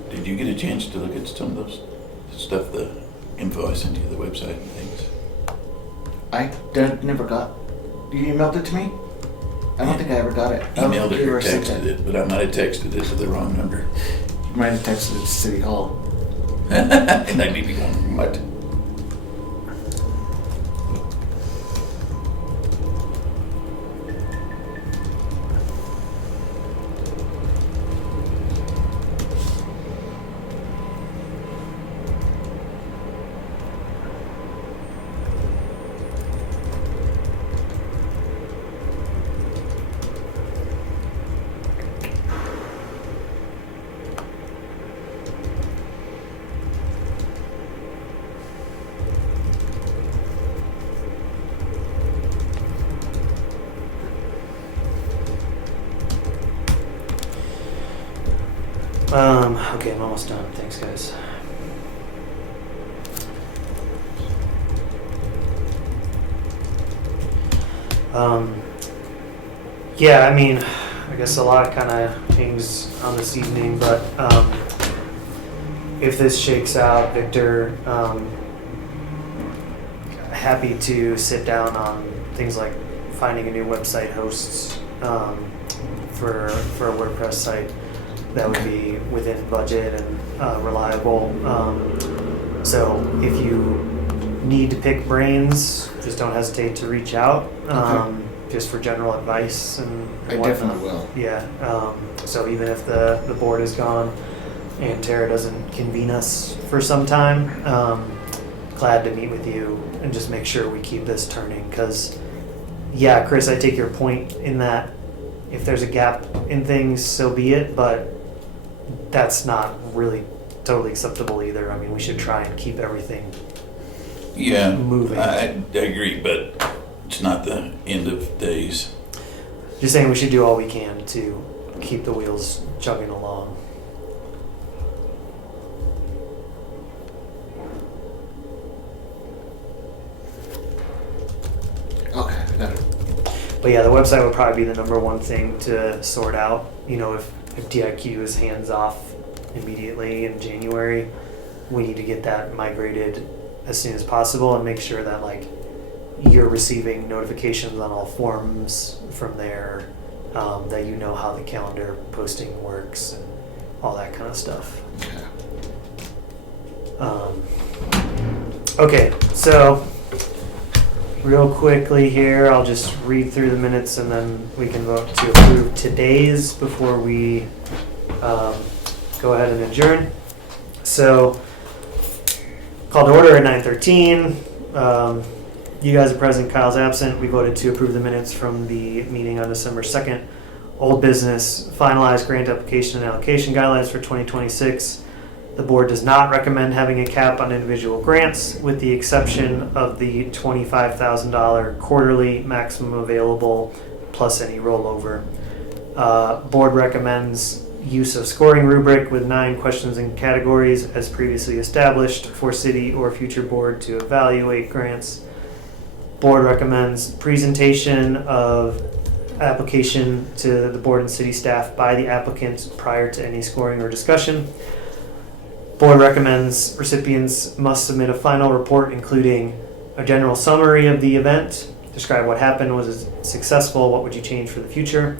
Did you get a chance to look at some of those stuff, the info I sent you, the website and things? never got. You emailed it to me? I don't think I ever got it. Emailed it You or were sent texted it, but I might have texted it to the wrong number. You might have texted it to City Hall. And I'd be going, what? Okay, I'm almost done. Thanks, guys. Yeah, I mean, I guess a lot kind of hangs on this evening, but if this shakes out, Victor, happy to sit down on things like finding a new website hosts for a WordPress site that would be within budget and reliable. So if you need to pick brains, just don't hesitate to reach out. Just for general advice and I whatnot. definitely will. Yeah. So even if the board is gone and Tara doesn't convene us for some time, glad to meet with you and just make sure we keep this turning. Because, yeah, Chris, I take your point in that if there's a gap in things, so be it. But that's not really totally acceptable either. I mean, we should try and keep everything Yeah, moving. I agree, but it's not the end of days. Just saying we should do all we can to keep the wheels chugging along. Okay, I got it. But yeah, the website would probably be the number one thing to sort out. You know, if DIQ is hands off immediately in January, we need to get that migrated as soon as possible and make sure that like you're receiving notifications on all forums from there, that you know how the calendar posting works and all that kind of stuff. Okay, so real quickly here, I'll just read through the minutes and then we can vote to approve today's before we go ahead and adjourn. So, called to order at 9:13. You guys are present, Kyle's absent. We voted to approve the minutes from the meeting on December 2nd. Old business, finalized grant application and allocation guidelines for 2026. The board does not recommend having a cap on individual grants, with the exception of the $25,000 quarterly maximum available plus any rollover. Board recommends use of scoring rubric with 9 questions and categories as previously established for city or future board to evaluate grants. Board recommends presentation of application to the board and city staff by the applicant prior to any scoring or discussion. Board recommends recipients must submit a final report including a general summary of the event, describe what happened, was it successful, what would you change for the future,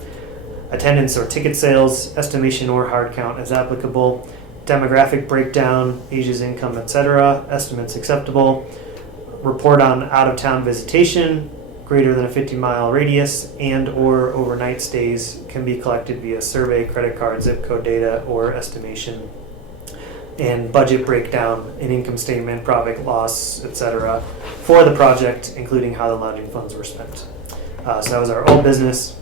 attendance or ticket sales, estimation or hard count as applicable, demographic breakdown, ages, income, etc., estimates acceptable, report on out-of-town visitation, greater than a 50-mile radius, and or overnight stays can be collected via survey, credit card, zip code data, or estimation, and budget breakdown, an income statement, profit, loss, etc., for the project, including how the lodging funds were spent. So that was our old business.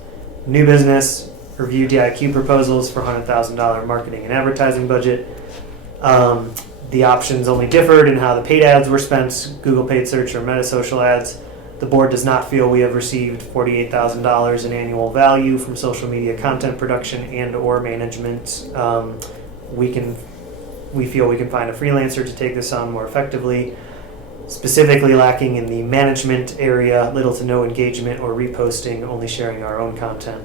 New business, review DIQ proposals for $100,000 marketing and advertising budget. The options only differed in how the paid ads were spent, Google paid search or Meta social ads. The board does not feel we have received $48,000 in annual value from social media content production and or management. We feel we can find a freelancer to take this on more effectively. Specifically lacking in the management area, little to no engagement or reposting, only sharing our own content.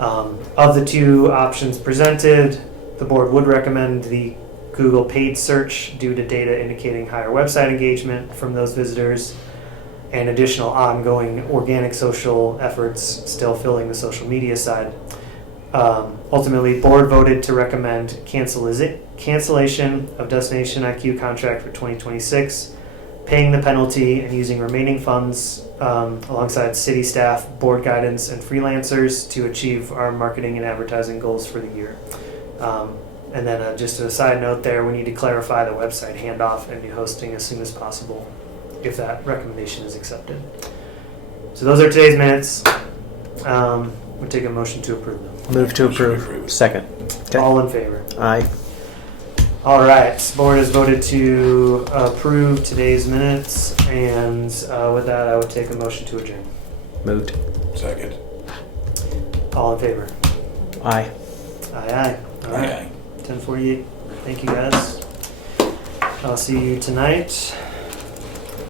Of the 2 options presented, the board would recommend the Google paid search due to data indicating higher website engagement from those visitors. and additional ongoing organic social efforts, still filling the social media side. Ultimately, board voted to recommend cancellation of Destination IQ contract for 2026, paying the penalty and using remaining funds alongside city staff, board guidance, and freelancers to achieve our marketing and advertising goals for the year. And then just a side note there, we need to clarify the website handoff and new hosting as soon as possible if that recommendation is accepted. So those are today's minutes. We'll take a motion to approve them. Move to Motion to approve. approve. Second. Okay. All in favor? Aye. All right, this board has voted to approve today's minutes, and with that, I would take a motion to adjourn. Moved. Second. All in favor? Aye. Aye, aye. All right, Aye. 10:48. Thank you, guys. I'll see you tonight.